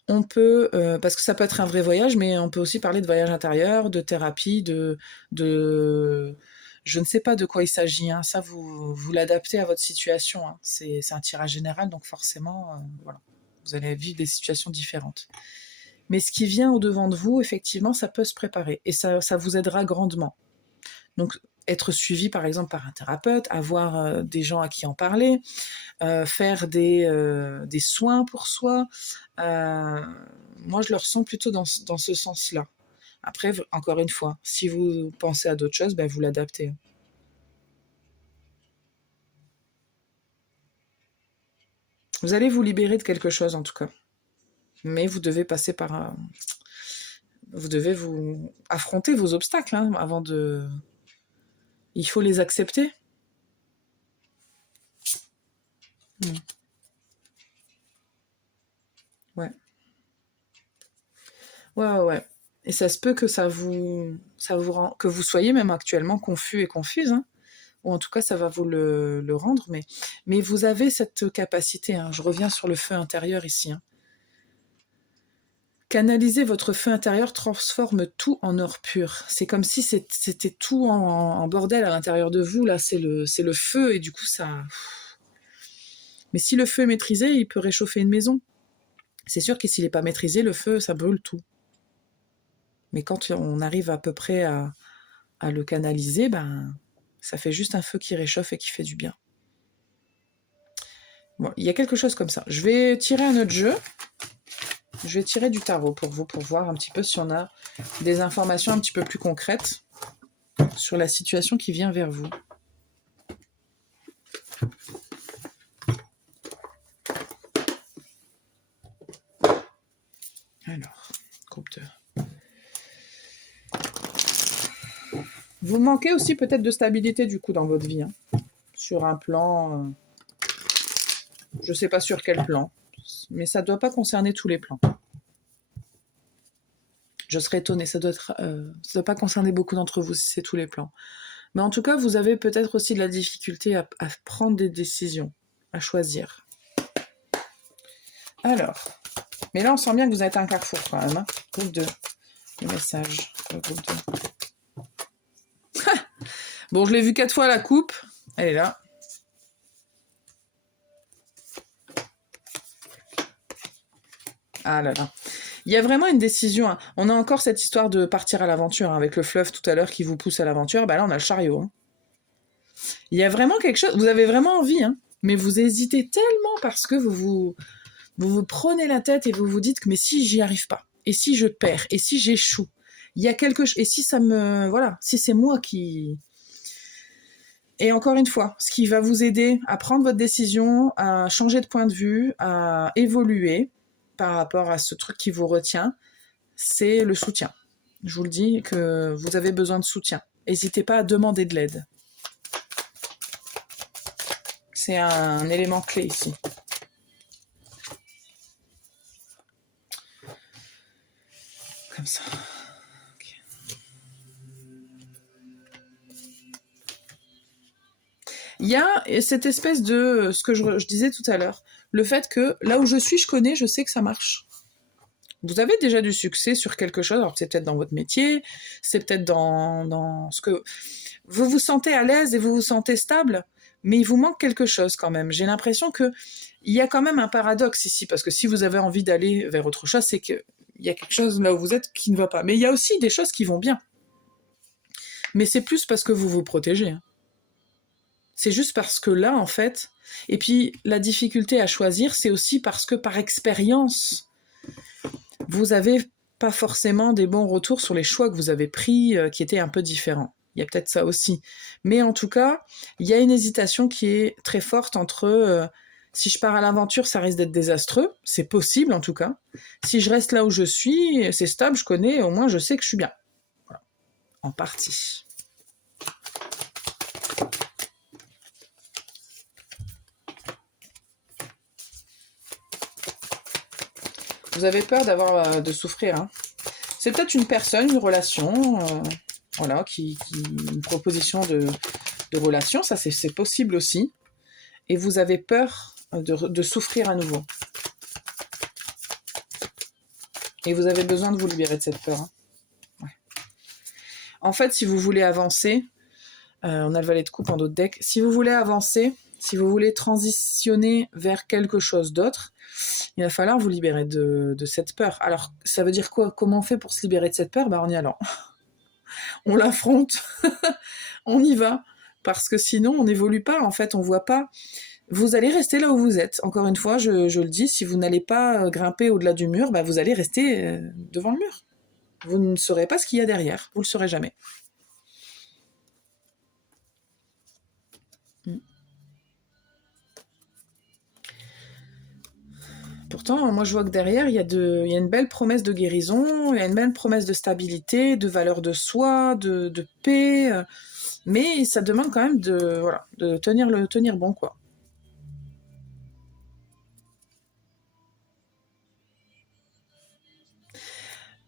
On peut, parce que ça peut être un vrai voyage, mais on peut aussi parler de voyage intérieur, de thérapie, de je ne sais pas de quoi il s'agit, hein, ça vous l'adaptez à votre situation, hein. C'est un tirage général, donc forcément, voilà, vous allez vivre des situations différentes. Mais ce qui vient au-devant de vous, effectivement, ça peut se préparer, et ça vous aidera grandement. Donc, être suivi, par exemple, par un thérapeute, avoir des gens à qui en parler, faire des soins pour soi. Moi, je le ressens plutôt dans ce sens-là. Après, encore une fois, si vous pensez à d'autres choses, ben, vous l'adaptez. Vous allez vous libérer de quelque chose en tout cas. Mais vous devez passer par... vous devez vous affronter vos obstacles hein, avant de... Il faut les accepter. Ouais. Ouais. Et ça se peut que que vous soyez même actuellement confus et confuse, hein. Ou en tout cas, ça va vous le rendre. Mais vous avez cette capacité. Hein. Je reviens sur le feu intérieur ici. Hein. Canaliser votre feu intérieur transforme tout en or pur. C'est comme si c'était tout en bordel à l'intérieur de vous. Là, c'est le feu et du coup, ça... Mais si le feu est maîtrisé, il peut réchauffer une maison. C'est sûr que s'il n'est pas maîtrisé, le feu, ça brûle tout. Mais quand on arrive à peu près à le canaliser, ben, ça fait juste un feu qui réchauffe et qui fait du bien. Bon, il y a quelque chose comme ça. Je vais tirer un autre jeu. Je vais tirer du tarot pour vous, pour voir un petit peu si on a des informations un petit peu plus concrètes sur la situation qui vient vers vous. Alors, groupe 2. Vous manquez aussi peut-être de stabilité du coup dans votre vie. Hein, sur un plan... je ne sais pas sur quel plan, mais ça ne doit pas concerner tous les plans. Je serais étonnée, ça doit pas concerner beaucoup d'entre vous si c'est tous les plans. Mais en tout cas, vous avez peut-être aussi de la difficulté à prendre des décisions, à choisir. Alors, mais là on sent bien que vous êtes un carrefour quand même. Hein. Groupe 2, le message, le groupe 2. Bon, je l'ai vu 4 fois la coupe, elle est là. Ah là là. Il y a vraiment une décision. Hein. On a encore cette histoire de partir à l'aventure, hein, avec le fleuve tout à l'heure qui vous pousse à l'aventure. Bah là, on a le chariot. Hein. Il y a vraiment quelque chose. Vous avez vraiment envie, hein, mais vous hésitez tellement parce que vous prenez la tête et vous vous dites que mais si j'y arrive pas, et si je perds, et si j'échoue, il y a quelque chose. Et si ça me, voilà, si c'est moi qui. Et encore une fois, ce qui va vous aider à prendre votre décision, à changer de point de vue, à évoluer par rapport à ce truc qui vous retient, c'est le soutien. Je vous le dis que vous avez besoin de soutien. N'hésitez pas à demander de l'aide. C'est un élément clé ici. Comme ça. Okay. Il y a cette espèce de, ce que je disais tout à l'heure, le fait que là où je suis, je connais, je sais que ça marche. Vous avez déjà du succès sur quelque chose, alors c'est peut-être dans votre métier, c'est peut-être dans ce que... Vous vous sentez à l'aise et vous vous sentez stable, mais il vous manque quelque chose quand même. J'ai l'impression qu'il y a quand même un paradoxe ici, parce que si vous avez envie d'aller vers autre chose, c'est qu'il y a quelque chose là où vous êtes qui ne va pas. Mais il y a aussi des choses qui vont bien. Mais c'est plus parce que vous vous protégez. Hein. C'est juste parce que là, en fait... Et puis, la difficulté à choisir, c'est aussi parce que par expérience, vous avez pas forcément des bons retours sur les choix que vous avez pris qui étaient un peu différents. Il y a peut-être ça aussi. Mais en tout cas, il y a une hésitation qui est très forte entre si je pars à l'aventure, ça risque d'être désastreux. C'est possible en tout cas. Si je reste là où je suis, c'est stable, je connais, au moins je sais que je suis bien. Voilà. En partie. Vous avez peur de souffrir. Hein. C'est peut-être une personne, une relation, voilà, une proposition de relation, ça c'est possible aussi. Et vous avez peur de souffrir à nouveau. Et vous avez besoin de vous libérer de cette peur. Hein. Ouais. En fait, si vous voulez avancer, on a le valet de coupe en d'autres decks, si vous voulez avancer, si vous voulez transitionner vers quelque chose d'autre, il va falloir vous libérer de cette peur. Alors, ça veut dire quoi? Comment on fait pour se libérer de cette peur? En y allant. On l'affronte, on y va, parce que sinon, on n'évolue pas, en fait, on voit pas. Vous allez rester là où vous êtes. Encore une fois, je le dis, si vous n'allez pas grimper au-delà du mur, vous allez rester devant le mur. Vous ne saurez pas ce qu'il y a derrière. Vous ne le saurez jamais. pourtant, moi je vois que derrière, il y a une belle promesse de guérison, il y a une belle promesse de stabilité, de valeur de soi, de paix, mais ça demande quand même voilà, de tenir bon, quoi.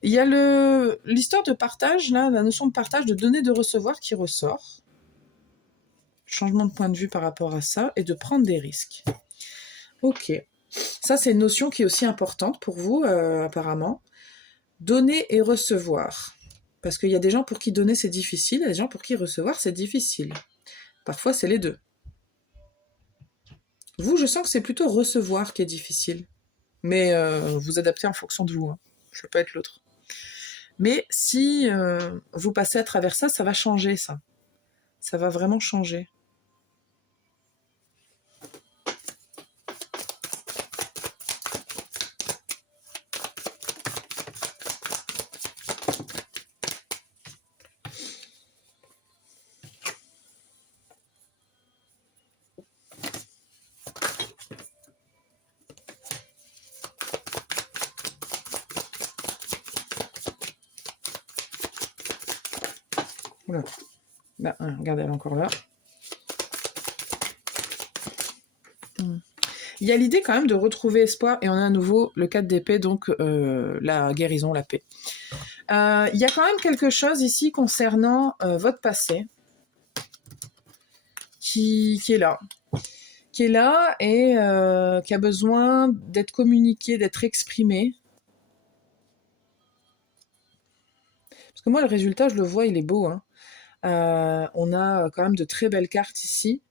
Il y a l'histoire de partage, là, la notion de partage, de donner, de recevoir qui ressort. Changement de point de vue par rapport à ça, et de prendre des risques. Ok. Ça, c'est une notion qui est aussi importante pour vous, apparemment. Donner et recevoir. Parce qu'il y a des gens pour qui donner, c'est difficile, et des gens pour qui recevoir, c'est difficile. Parfois, c'est les deux. Vous, je sens que c'est plutôt recevoir qui est difficile. Mais vous adaptez en fonction de vous. Hein. Je ne veux pas être l'autre. Mais si vous passez à travers ça, ça va changer, ça. Ça va vraiment changer. Oula. Bah, regardez, elle est encore là. Il y a l'idée quand même de retrouver espoir, et on a à nouveau le 4 d'épée, donc la guérison, la paix. Il y a quand même quelque chose ici concernant votre passé qui est là. Qui est là et qui a besoin d'être communiqué, d'être exprimé. Parce que moi, le résultat, je le vois, il est beau. Hein. On a quand même de très belles cartes ici.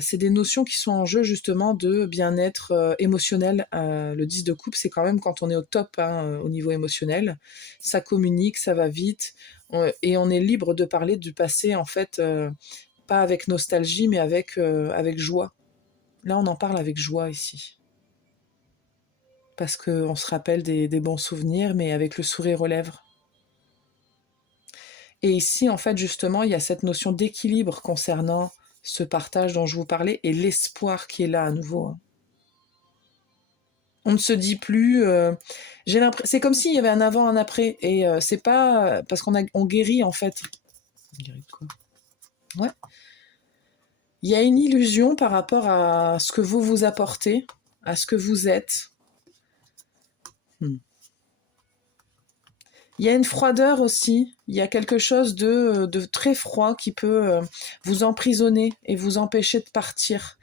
C'est des notions qui sont en jeu justement de bien-être émotionnel. Le 10 de coupe, c'est quand même quand on est au top hein, au niveau émotionnel. Ça communique, ça va vite. Et on est libre de parler du passé, en fait, pas avec nostalgie, mais avec joie. Là, on en parle avec joie ici. Parce qu'on se rappelle des bons souvenirs, mais avec le sourire aux lèvres. Et ici, en fait, justement, il y a cette notion d'équilibre concernant ce partage dont je vous parlais et l'espoir qui est là à nouveau. Hein. On ne se dit plus... c'est comme s'il y avait un avant, un après. Et c'est pas... Parce on guérit, en fait. On guérit de quoi ? Ouais. Il y a une illusion par rapport à ce que vous apportez, à ce que vous êtes. Il y a une froideur aussi, il y a quelque chose de très froid qui peut vous emprisonner et vous empêcher de partir.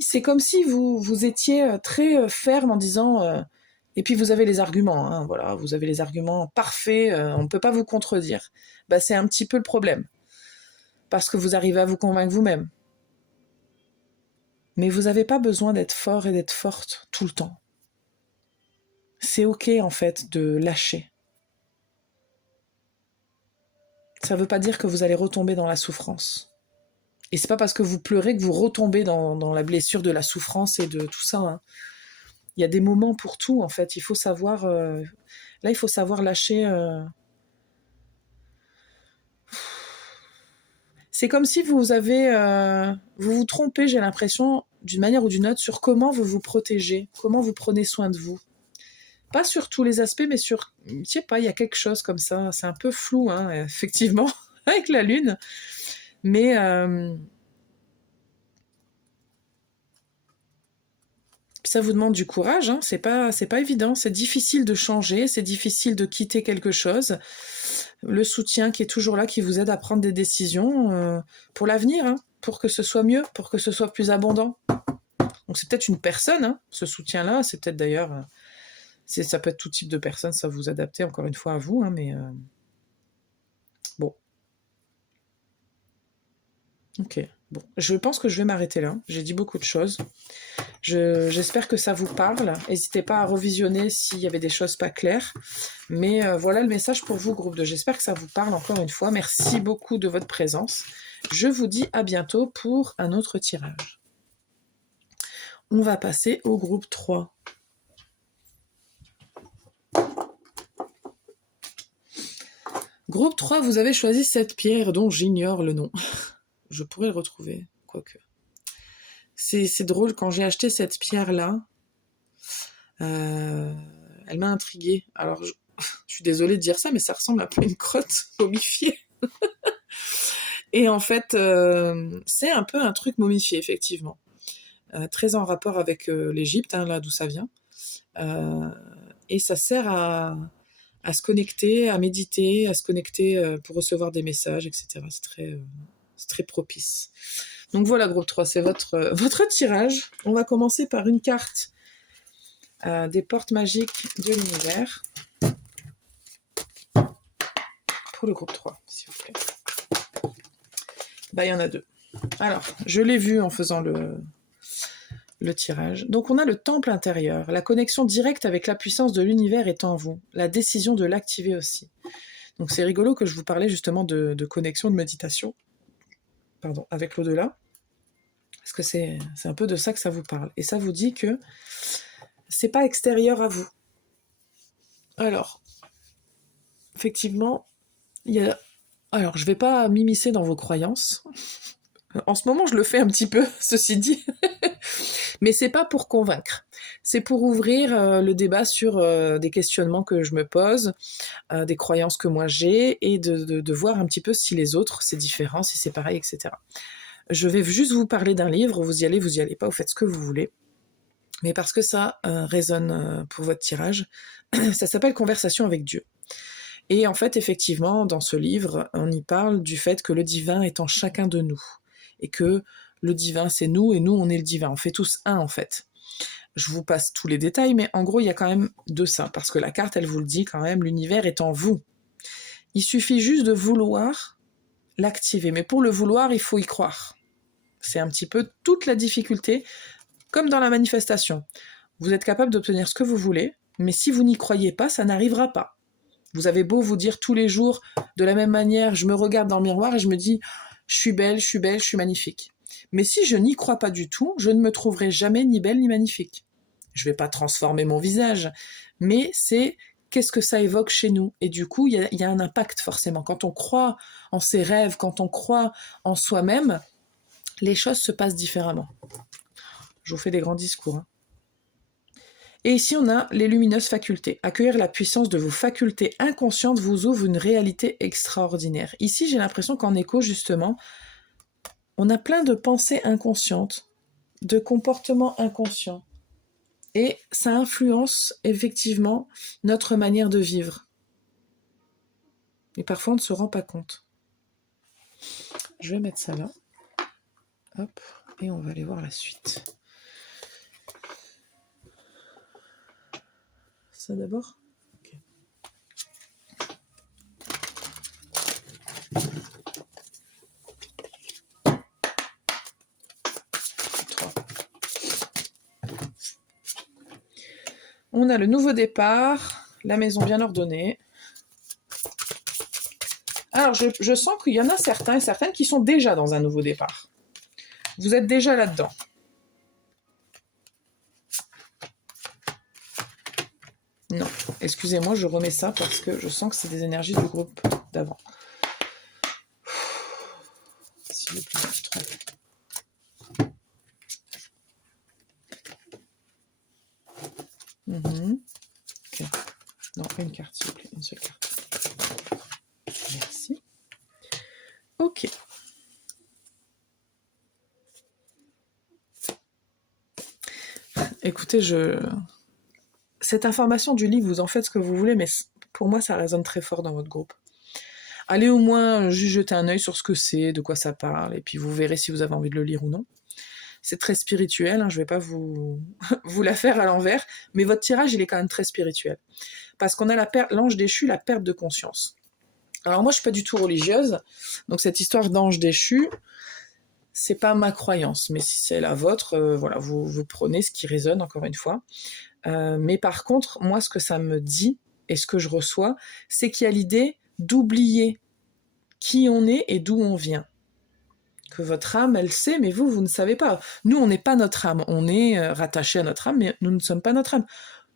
C'est comme si vous étiez très ferme en disant... et puis vous avez les arguments, hein, voilà, vous avez les arguments parfaits, on ne peut pas vous contredire. Bah, c'est un petit peu le problème. Parce que vous arrivez à vous convaincre vous-même. Mais vous n'avez pas besoin d'être fort et d'être forte tout le temps. C'est ok en fait de lâcher. Ça ne veut pas dire que vous allez retomber dans la souffrance. Et c'est pas parce que vous pleurez que vous retombez dans la blessure de la souffrance et de tout ça. Hein. Il y a des moments pour tout, en fait. Il faut savoir... là, il faut savoir lâcher... C'est comme si vous vous trompez, j'ai l'impression, d'une manière ou d'une autre, sur comment vous vous protégez, comment vous prenez soin de vous. Pas sur tous les aspects, mais sur... Je sais pas, il y a quelque chose comme ça. C'est un peu flou, hein, effectivement, avec la lune. Mais... ça vous demande du courage, hein. C'est pas évident, c'est difficile de changer, c'est difficile de quitter quelque chose. Le soutien qui est toujours là, qui vous aide à prendre des décisions pour l'avenir, hein, pour que ce soit mieux, pour que ce soit plus abondant. Donc c'est peut-être une personne, hein, ce soutien-là, c'est peut-être d'ailleurs... ça peut être tout type de personne, ça vous adapter encore une fois à vous, hein, mais... bon. Ok, bon. Je pense que je vais m'arrêter là, j'ai dit beaucoup de choses. J'espère que ça vous parle. N'hésitez pas à revisionner s'il y avait des choses pas claires. Mais voilà le message pour vous, groupe 2. J'espère que ça vous parle encore une fois. Merci beaucoup de votre présence. Je vous dis à bientôt pour un autre tirage. On va passer au groupe 3. Groupe 3, vous avez choisi cette pierre dont j'ignore le nom. Je pourrais le retrouver, quoique. C'est drôle, quand j'ai acheté cette pierre-là, Elle m'a intriguée. Alors, je suis désolée de dire ça, mais ça ressemble un peu à une crotte momifiée. Et en fait, c'est un peu un truc momifié, effectivement. Très en rapport avec l'Égypte, hein, là d'où ça vient. Et ça sert à se connecter, à méditer, à se connecter pour recevoir des messages, etc. C'est très propice. Donc voilà, groupe 3, c'est votre tirage. On va commencer par une carte des portes magiques de l'univers. Pour le groupe 3, s'il vous plaît. Bah, il y en a 2. Alors, je l'ai vu en faisant le tirage. Donc on a le temple intérieur, la connexion directe avec la puissance de l'univers est en vous, la décision de l'activer aussi. Donc c'est rigolo que je vous parlais justement de connexion, de méditation, avec l'au-delà, parce que c'est un peu de ça que ça vous parle. Et ça vous dit que c'est pas extérieur à vous. Alors, effectivement, alors je vais pas m'immiscer dans vos croyances. En ce moment, je le fais un petit peu, ceci dit. Mais c'est pas pour convaincre. C'est pour ouvrir le débat sur des questionnements que je me pose, des croyances que moi j'ai, et de voir un petit peu si les autres, c'est différent, si c'est pareil, etc. Je vais juste vous parler d'un livre, vous y allez pas, vous faites ce que vous voulez. Mais parce que ça résonne pour votre tirage, ça s'appelle Conversation avec Dieu. Et en fait, effectivement, dans ce livre, on y parle du fait que le divin est en chacun de nous. Et que le divin, c'est nous, et nous, on est le divin. On fait tous un, en fait. Je vous passe tous les détails, mais en gros, il y a quand même de ça. Parce que la carte, elle vous le dit quand même, l'univers est en vous. Il suffit juste de vouloir l'activer. Mais pour le vouloir, il faut y croire. C'est un petit peu toute la difficulté, comme dans la manifestation. Vous êtes capable d'obtenir ce que vous voulez, mais si vous n'y croyez pas, ça n'arrivera pas. Vous avez beau vous dire tous les jours, de la même manière, je me regarde dans le miroir et je me dis, je suis belle, je suis magnifique. Mais si je n'y crois pas du tout, je ne me trouverai jamais ni belle ni magnifique. Je ne vais pas transformer mon visage, mais c'est qu'est-ce que ça évoque chez nous. Et du coup, il y a un impact forcément. Quand on croit en ses rêves, quand on croit en soi-même, les choses se passent différemment. Je vous fais des grands discours. Hein. Et ici, on a les lumineuses facultés. Accueillir la puissance de vos facultés inconscientes vous ouvre une réalité extraordinaire. Ici, j'ai l'impression qu'en écho, justement, on a plein de pensées inconscientes, de comportements inconscients. Et ça influence effectivement notre manière de vivre. Et parfois, on ne se rend pas compte. Je vais mettre ça là. Hop, et on va aller voir la suite. Ça d'abord ? Okay. On a le nouveau départ, la maison bien ordonnée. Alors, je sens qu'il y en a certains et certaines qui sont déjà dans un nouveau départ. Vous êtes déjà là-dedans. Non, excusez-moi, je remets ça parce que je sens que c'est des énergies du groupe d'avant. S'il vous plaît, je trompe. Okay. Non, une carte, s'il vous plaît, une seule carte. Merci. Ok. Écoutez, cette information du livre, vous en faites ce que vous voulez, mais pour moi, ça résonne très fort dans votre groupe. Allez au moins juste jeter un œil sur ce que c'est, de quoi ça parle, et puis vous verrez si vous avez envie de le lire ou non. C'est très spirituel, hein, je ne vais pas vous la faire à l'envers, mais votre tirage, il est quand même très spirituel. Parce qu'on a l'ange déchu, la perte de conscience. Alors moi, je ne suis pas du tout religieuse, donc cette histoire d'ange déchu, c'est pas ma croyance, mais si c'est la vôtre, voilà, vous prenez ce qui résonne, encore une fois. Mais par contre, moi, ce que ça me dit, et ce que je reçois, c'est qu'il y a l'idée d'oublier qui on est et d'où on vient. Que votre âme, elle sait, mais vous ne savez pas. Nous, on n'est pas notre âme. On est rattaché à notre âme, mais nous ne sommes pas notre âme.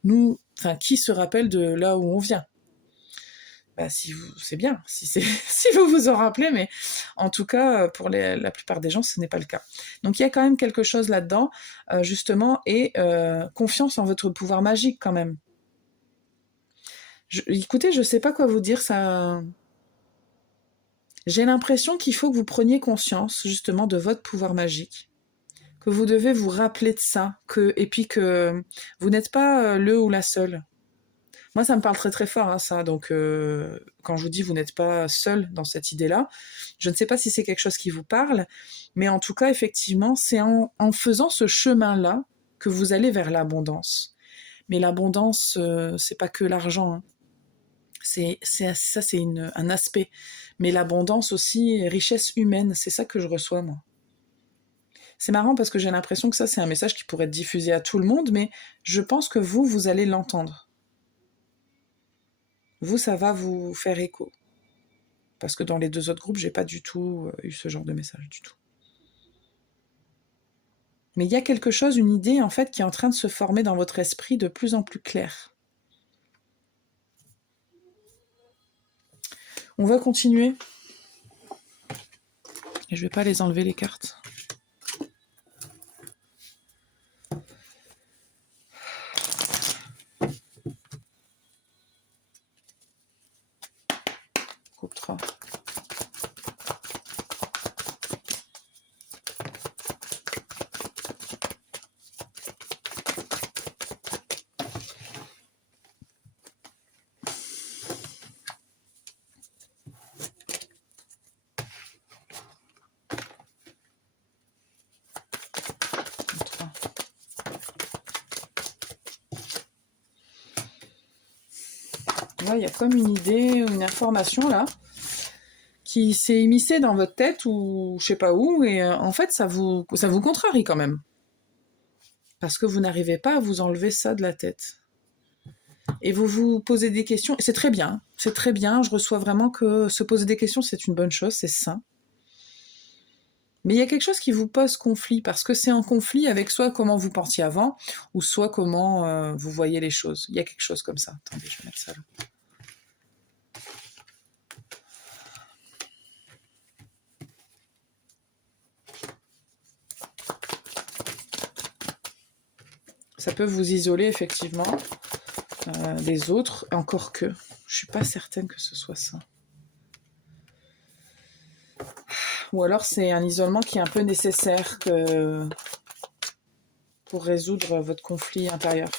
Nous, qui se rappelle de là où on vient ? Bah, si vous, c'est bien, si, si vous vous en rappelez, mais en tout cas, pour la plupart des gens, ce n'est pas le cas. Donc il y a quand même quelque chose là-dedans, justement, et confiance en votre pouvoir magique quand même. Écoutez, je ne sais pas quoi vous dire, ça. J'ai l'impression qu'il faut que vous preniez conscience justement de votre pouvoir magique, que vous devez vous rappeler de ça, et puis que vous n'êtes pas le ou la seule. Moi, ça me parle très très fort, hein, ça. Donc, quand je vous dis vous n'êtes pas seul dans cette idée-là, je ne sais pas si c'est quelque chose qui vous parle, mais en tout cas, effectivement, c'est en faisant ce chemin-là que vous allez vers l'abondance. Mais l'abondance, c'est pas que l'argent, hein. Ça, c'est un aspect. Mais l'abondance aussi, richesse humaine, c'est ça que je reçois, moi. C'est marrant parce que j'ai l'impression que ça, c'est un message qui pourrait être diffusé à tout le monde, mais je pense que vous allez l'entendre. Vous, ça va vous faire écho. Parce que dans les 2 autres groupes, j'ai pas du tout eu ce genre de message du tout. Mais il y a quelque chose, une idée en fait, qui est en train de se former dans votre esprit de plus en plus claire. On va continuer. Et je vais pas les enlever les cartes. Groupe 3. Ouais, il y a comme une idée, une information là, qui s'est immiscée dans votre tête ou je sais pas où, et en fait ça vous contrarie quand même. Parce que vous n'arrivez pas à vous enlever ça de la tête. Et vous vous posez des questions, et c'est très bien, je reçois vraiment que se poser des questions c'est une bonne chose, c'est sain. Mais il y a quelque chose qui vous pose conflit, parce que c'est en conflit avec soit comment vous pensiez avant, ou soit comment vous voyez les choses. Il y a quelque chose comme ça. Attendez, je vais mettre ça là. Ça peut vous isoler effectivement des autres, encore que je suis pas certaine que ce soit ça. Ou alors c'est un isolement qui est un peu nécessaire pour résoudre votre conflit intérieur.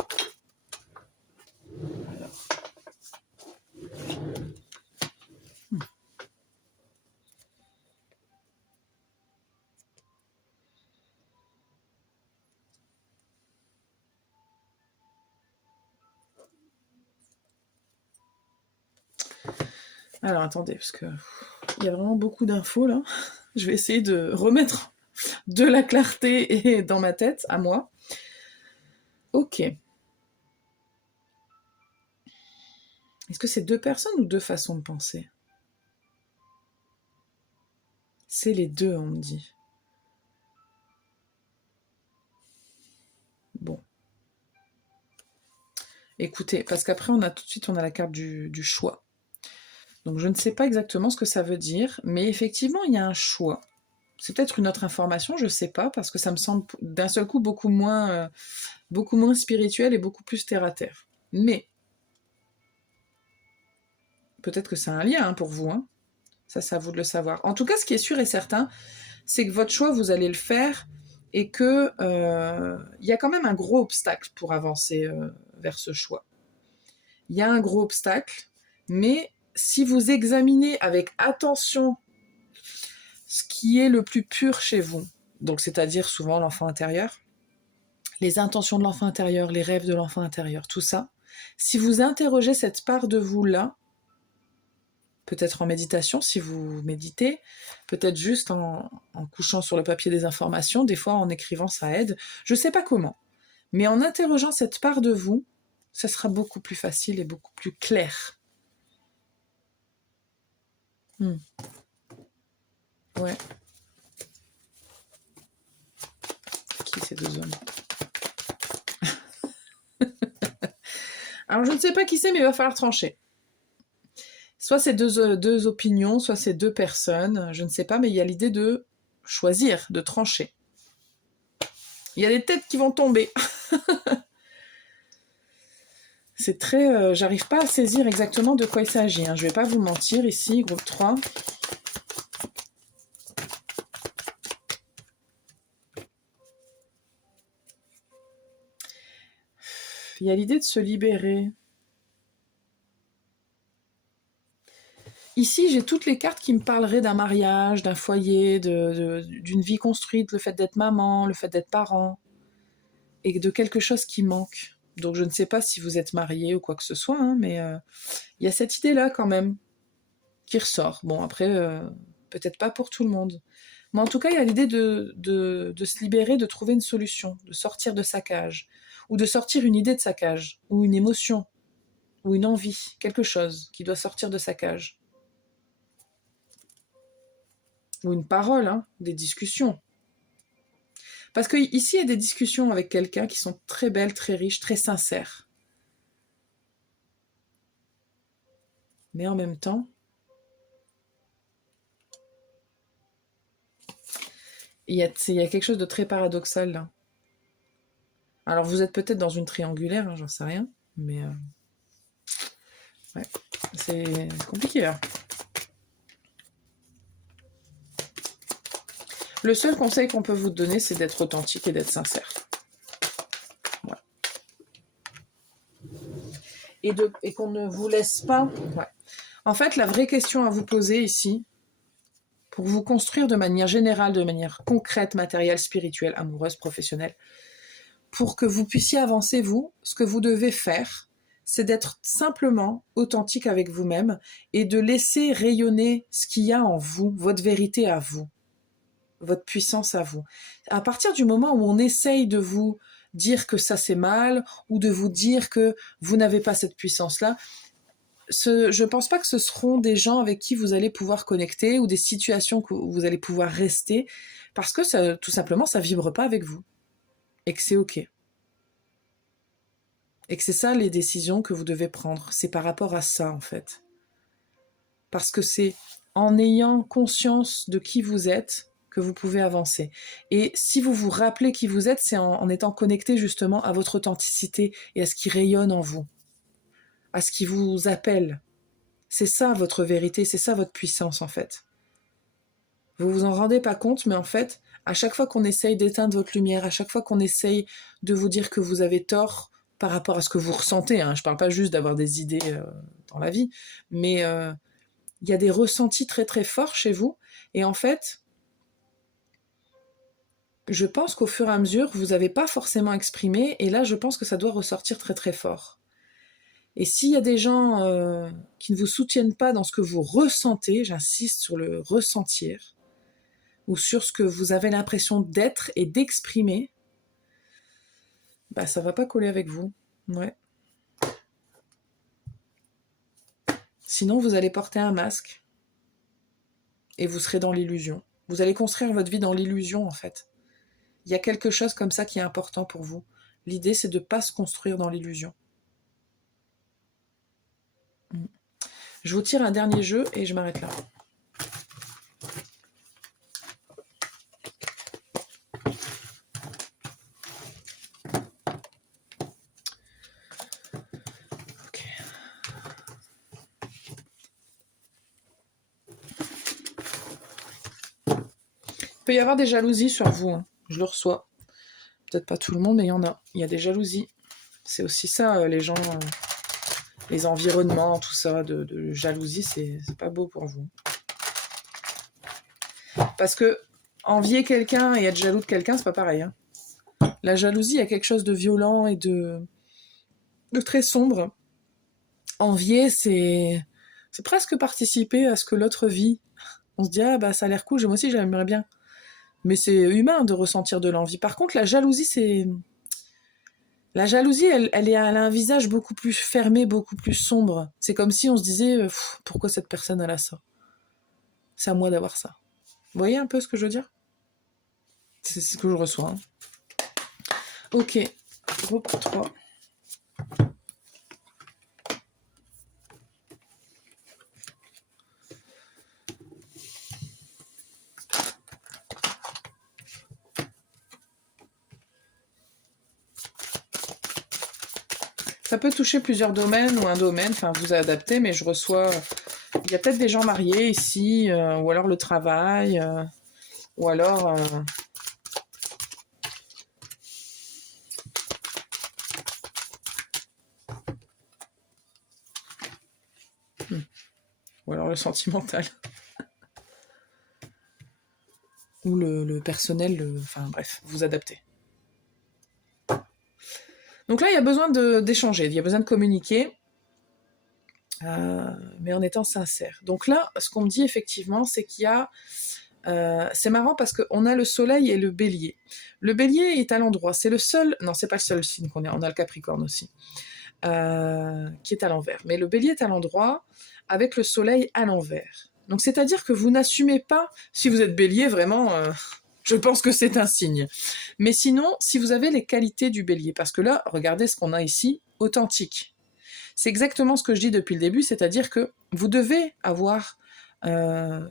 Alors attendez, parce que il y a vraiment beaucoup d'infos là. Je vais essayer de remettre de la clarté dans ma tête, à moi. Ok. Est-ce que c'est 2 personnes ou 2 façons de penser? C'est les 2, on me dit. Bon. Écoutez, parce qu'après, tout de suite, on a la carte du choix. Donc, je ne sais pas exactement ce que ça veut dire, mais effectivement, il y a un choix. C'est peut-être une autre information, je ne sais pas, parce que ça me semble d'un seul coup beaucoup moins spirituel et beaucoup plus terre à terre. Mais, peut-être que c'est un lien pour vous, hein. Ça, c'est à vous de le savoir. En tout cas, ce qui est sûr et certain, c'est que votre choix, vous allez le faire et que y a quand même un gros obstacle pour avancer vers ce choix. Il y a un gros obstacle, mais si vous examinez avec attention ce qui est le plus pur chez vous, donc c'est-à-dire souvent l'enfant intérieur, les intentions de l'enfant intérieur, les rêves de l'enfant intérieur, tout ça, si vous interrogez cette part de vous-là, peut-être en méditation si vous méditez, peut-être juste en couchant sur le papier des informations, des fois en écrivant ça aide, je ne sais pas comment, mais en interrogeant cette part de vous, ça sera beaucoup plus facile et beaucoup plus clair. Ouais. Qui ces 2 hommes? Alors je ne sais pas qui c'est, mais il va falloir trancher. Soit c'est deux opinions, soit c'est deux personnes, je ne sais pas, mais il y a l'idée de choisir, de trancher. Il y a des têtes qui vont tomber. C'est très... j'arrive pas à saisir exactement de quoi il s'agit. Hein. Je vais pas vous mentir ici, groupe 3. Il y a l'idée de se libérer. Ici, j'ai toutes les cartes qui me parleraient d'un mariage, d'un foyer, d'une vie construite, le fait d'être maman, le fait d'être parent, et de quelque chose qui manque. Donc je ne sais pas si vous êtes marié ou quoi que ce soit, hein, mais il y a cette idée-là quand même qui ressort. Bon, après, peut-être pas pour tout le monde. Mais en tout cas, il y a l'idée de se libérer, de trouver une solution, de sortir de sa cage, ou de sortir une idée de sa cage, ou une émotion, ou une envie, quelque chose qui doit sortir de sa cage. Ou une parole, hein, des discussions. Parce que ici, il y a des discussions avec quelqu'un qui sont très belles, très riches, très sincères. Mais en même temps, il y a quelque chose de très paradoxal là. Alors vous êtes peut-être dans une triangulaire, hein, j'en sais rien, mais ouais, c'est compliqué là. Le seul conseil qu'on peut vous donner, c'est d'être authentique et d'être sincère. Ouais. Et qu'on ne vous laisse pas... Ouais. En fait, la vraie question à vous poser ici, pour vous construire de manière générale, de manière concrète, matérielle, spirituelle, amoureuse, professionnelle, pour que vous puissiez avancer, vous, ce que vous devez faire, c'est d'être simplement authentique avec vous-même et de laisser rayonner ce qu'il y a en vous, votre vérité à vous, votre puissance à vous. À partir du moment où on essaye de vous dire que ça c'est mal ou de vous dire que vous n'avez pas cette puissance-là, je ne pense pas que ce seront des gens avec qui vous allez pouvoir connecter ou des situations où vous allez pouvoir rester parce que ça, tout simplement ça vibre pas avec vous et que c'est ok. Et que c'est ça les décisions que vous devez prendre. C'est par rapport à ça en fait. Parce que c'est en ayant conscience de qui vous êtes que vous pouvez avancer. Et si vous vous rappelez qui vous êtes, c'est en étant connecté justement à votre authenticité et à ce qui rayonne en vous, à ce qui vous appelle. C'est ça votre vérité, c'est ça votre puissance en fait. Vous vous en rendez pas compte, mais en fait, à chaque fois qu'on essaye d'éteindre votre lumière, à chaque fois qu'on essaye de vous dire que vous avez tort par rapport à ce que vous ressentez, hein, je parle pas juste d'avoir des idées dans la vie, mais il y a des ressentis très très forts chez vous, et en fait, je pense qu'au fur et à mesure, vous n'avez pas forcément exprimé, et là, je pense que ça doit ressortir très très fort. Et s'il y a des gens qui ne vous soutiennent pas dans ce que vous ressentez, j'insiste sur le ressentir, ou sur ce que vous avez l'impression d'être et d'exprimer, bah ça va pas coller avec vous. Ouais. Sinon, vous allez porter un masque et vous serez dans l'illusion. Vous allez construire votre vie dans l'illusion, en fait. Il y a quelque chose comme ça qui est important pour vous. L'idée, c'est de ne pas se construire dans l'illusion. Je vous tire un dernier jeu et je m'arrête là. Ok. Il peut y avoir des jalousies sur vous, hein. Je le reçois. Peut-être pas tout le monde, mais il y en a. Il y a des jalousies. C'est aussi ça, les gens, les environnements, tout ça, de jalousie, c'est pas beau pour vous. Parce que envier quelqu'un et être jaloux de quelqu'un, c'est pas pareil. Hein. La jalousie, il y a quelque chose de violent et de très sombre. Envier, c'est presque participer à ce que l'autre vit. On se dit, ah bah ça a l'air cool, moi aussi j'aimerais bien. Mais c'est humain de ressentir de l'envie. Par contre, la jalousie, c'est... La jalousie, elle a un visage beaucoup plus fermé, beaucoup plus sombre. C'est comme si on se disait, pourquoi cette personne elle a ça? C'est à moi d'avoir ça. Vous voyez un peu ce que je veux dire? C'est ce que je reçois. Hein. Ok, groupe 3. Ça peut toucher plusieurs domaines ou un domaine, enfin vous adaptez, mais je reçois... Il y a peut-être des gens mariés ici, ou alors le travail, ou alors... ou alors le sentimental. Ou le personnel, enfin bref, vous adaptez. Donc là, il y a besoin d'échanger, il y a besoin de communiquer, mais en étant sincère. Donc là, ce qu'on me dit effectivement, c'est qu'il y a... c'est marrant parce qu'on a le soleil et le bélier. Le bélier est à l'endroit, c'est le seul... Non, c'est pas le seul signe qu'on a, on a le capricorne aussi, qui est à l'envers. Mais le bélier est à l'endroit avec le soleil à l'envers. Donc c'est-à-dire que vous n'assumez pas, si vous êtes bélier, vraiment... je pense que c'est un signe. Mais sinon, si vous avez les qualités du bélier, parce que là, regardez ce qu'on a ici, authentique. C'est exactement ce que je dis depuis le début, c'est-à-dire que vous devez avoir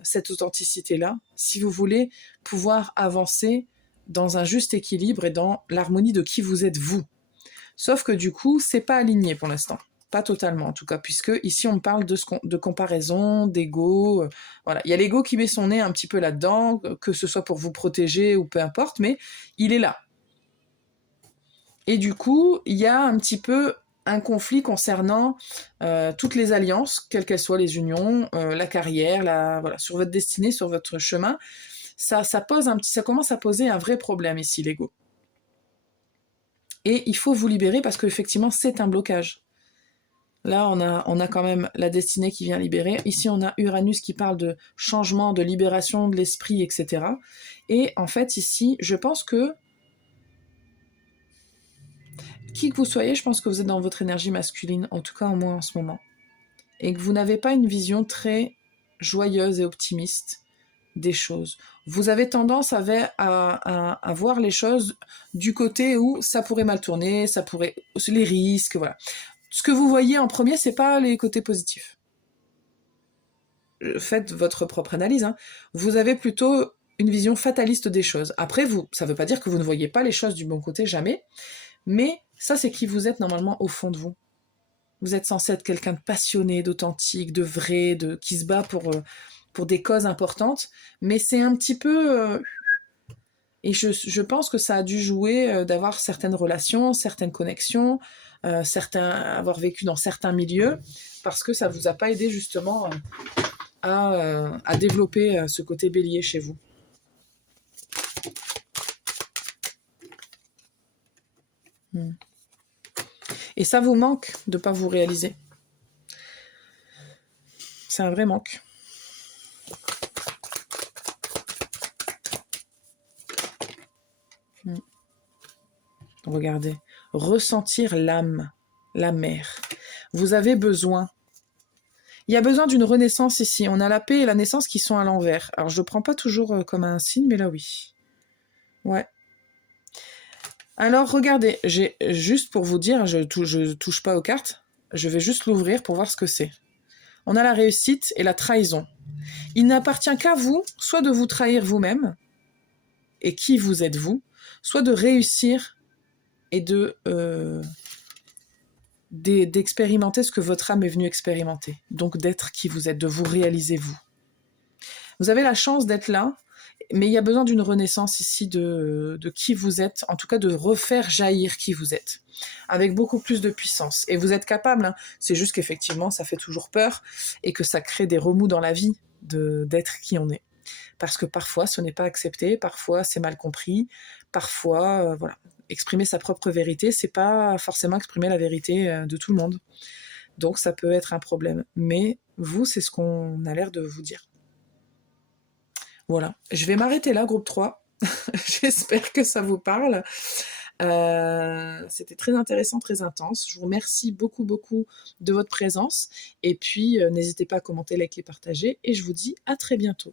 cette authenticité-là si vous voulez pouvoir avancer dans un juste équilibre et dans l'harmonie de qui vous êtes vous. Sauf que du coup, c'est pas aligné pour l'instant. Pas totalement en tout cas, puisque ici on parle de comparaison, d'ego, voilà. Il y a l'ego qui met son nez un petit peu là-dedans, que ce soit pour vous protéger ou peu importe, mais il est là. Et du coup, il y a un petit peu un conflit concernant toutes les alliances, quelles qu'elles soient les unions, la carrière, voilà, sur votre destinée, sur votre chemin. Ça commence à poser un vrai problème ici, l'ego. Et il faut vous libérer parce qu'effectivement, c'est un blocage. Là, on a quand même la destinée qui vient libérer. Ici, on a Uranus qui parle de changement, de libération de l'esprit, etc. Et en fait, ici, je pense que qui que vous soyez, je pense que vous êtes dans votre énergie masculine, en tout cas au moins en ce moment. Et que vous n'avez pas une vision très joyeuse et optimiste des choses. Vous avez tendance à voir les choses du côté où ça pourrait mal tourner, les risques, voilà. Ce que vous voyez en premier, c'est pas les côtés positifs. Faites votre propre analyse. Hein. Vous avez plutôt une vision fataliste des choses. Après, ça veut pas dire que vous ne voyez pas les choses du bon côté, jamais. Mais ça, c'est qui vous êtes normalement au fond de vous. Vous êtes censé être quelqu'un de passionné, d'authentique, de vrai, qui se bat pour des causes importantes. Mais c'est un petit peu... Et je pense que ça a dû jouer d'avoir certaines relations, certaines connexions, avoir vécu dans certains milieux, parce que ça vous a pas aidé justement à développer ce côté bélier chez vous. Et ça vous manque de pas vous réaliser. C'est un vrai manque. Regardez, ressentir l'âme, la mer. Vous avez besoin. Il y a besoin d'une renaissance ici. On a la paix et la naissance qui sont à l'envers. Alors je ne prends pas toujours comme un signe, mais là oui. Ouais. Alors regardez, j'ai juste pour vous dire, je touche pas aux cartes, je vais juste l'ouvrir pour voir ce que c'est. On a la réussite et la trahison. Il n'appartient qu'à vous, soit de vous trahir vous-même, et qui vous êtes vous, soit de réussir et d'expérimenter ce que votre âme est venue expérimenter. Donc d'être qui vous êtes, de vous réaliser vous. Vous avez la chance d'être là, mais il y a besoin d'une renaissance ici de qui vous êtes, en tout cas de refaire jaillir qui vous êtes, avec beaucoup plus de puissance. Et vous êtes capable, hein. C'est juste qu'effectivement ça fait toujours peur et que ça crée des remous dans la vie d'être qui on est. Parce que parfois ce n'est pas accepté, parfois c'est mal compris, parfois voilà. Exprimer sa propre vérité, c'est pas forcément exprimer la vérité de tout le monde. Donc ça peut être un problème. Mais vous, c'est ce qu'on a l'air de vous dire. Voilà. Je vais m'arrêter là, groupe 3. J'espère que ça vous parle. C'était très intéressant, très intense. Je vous remercie beaucoup, beaucoup de votre présence. Et puis, n'hésitez pas à commenter, liker, partager. Et je vous dis à très bientôt.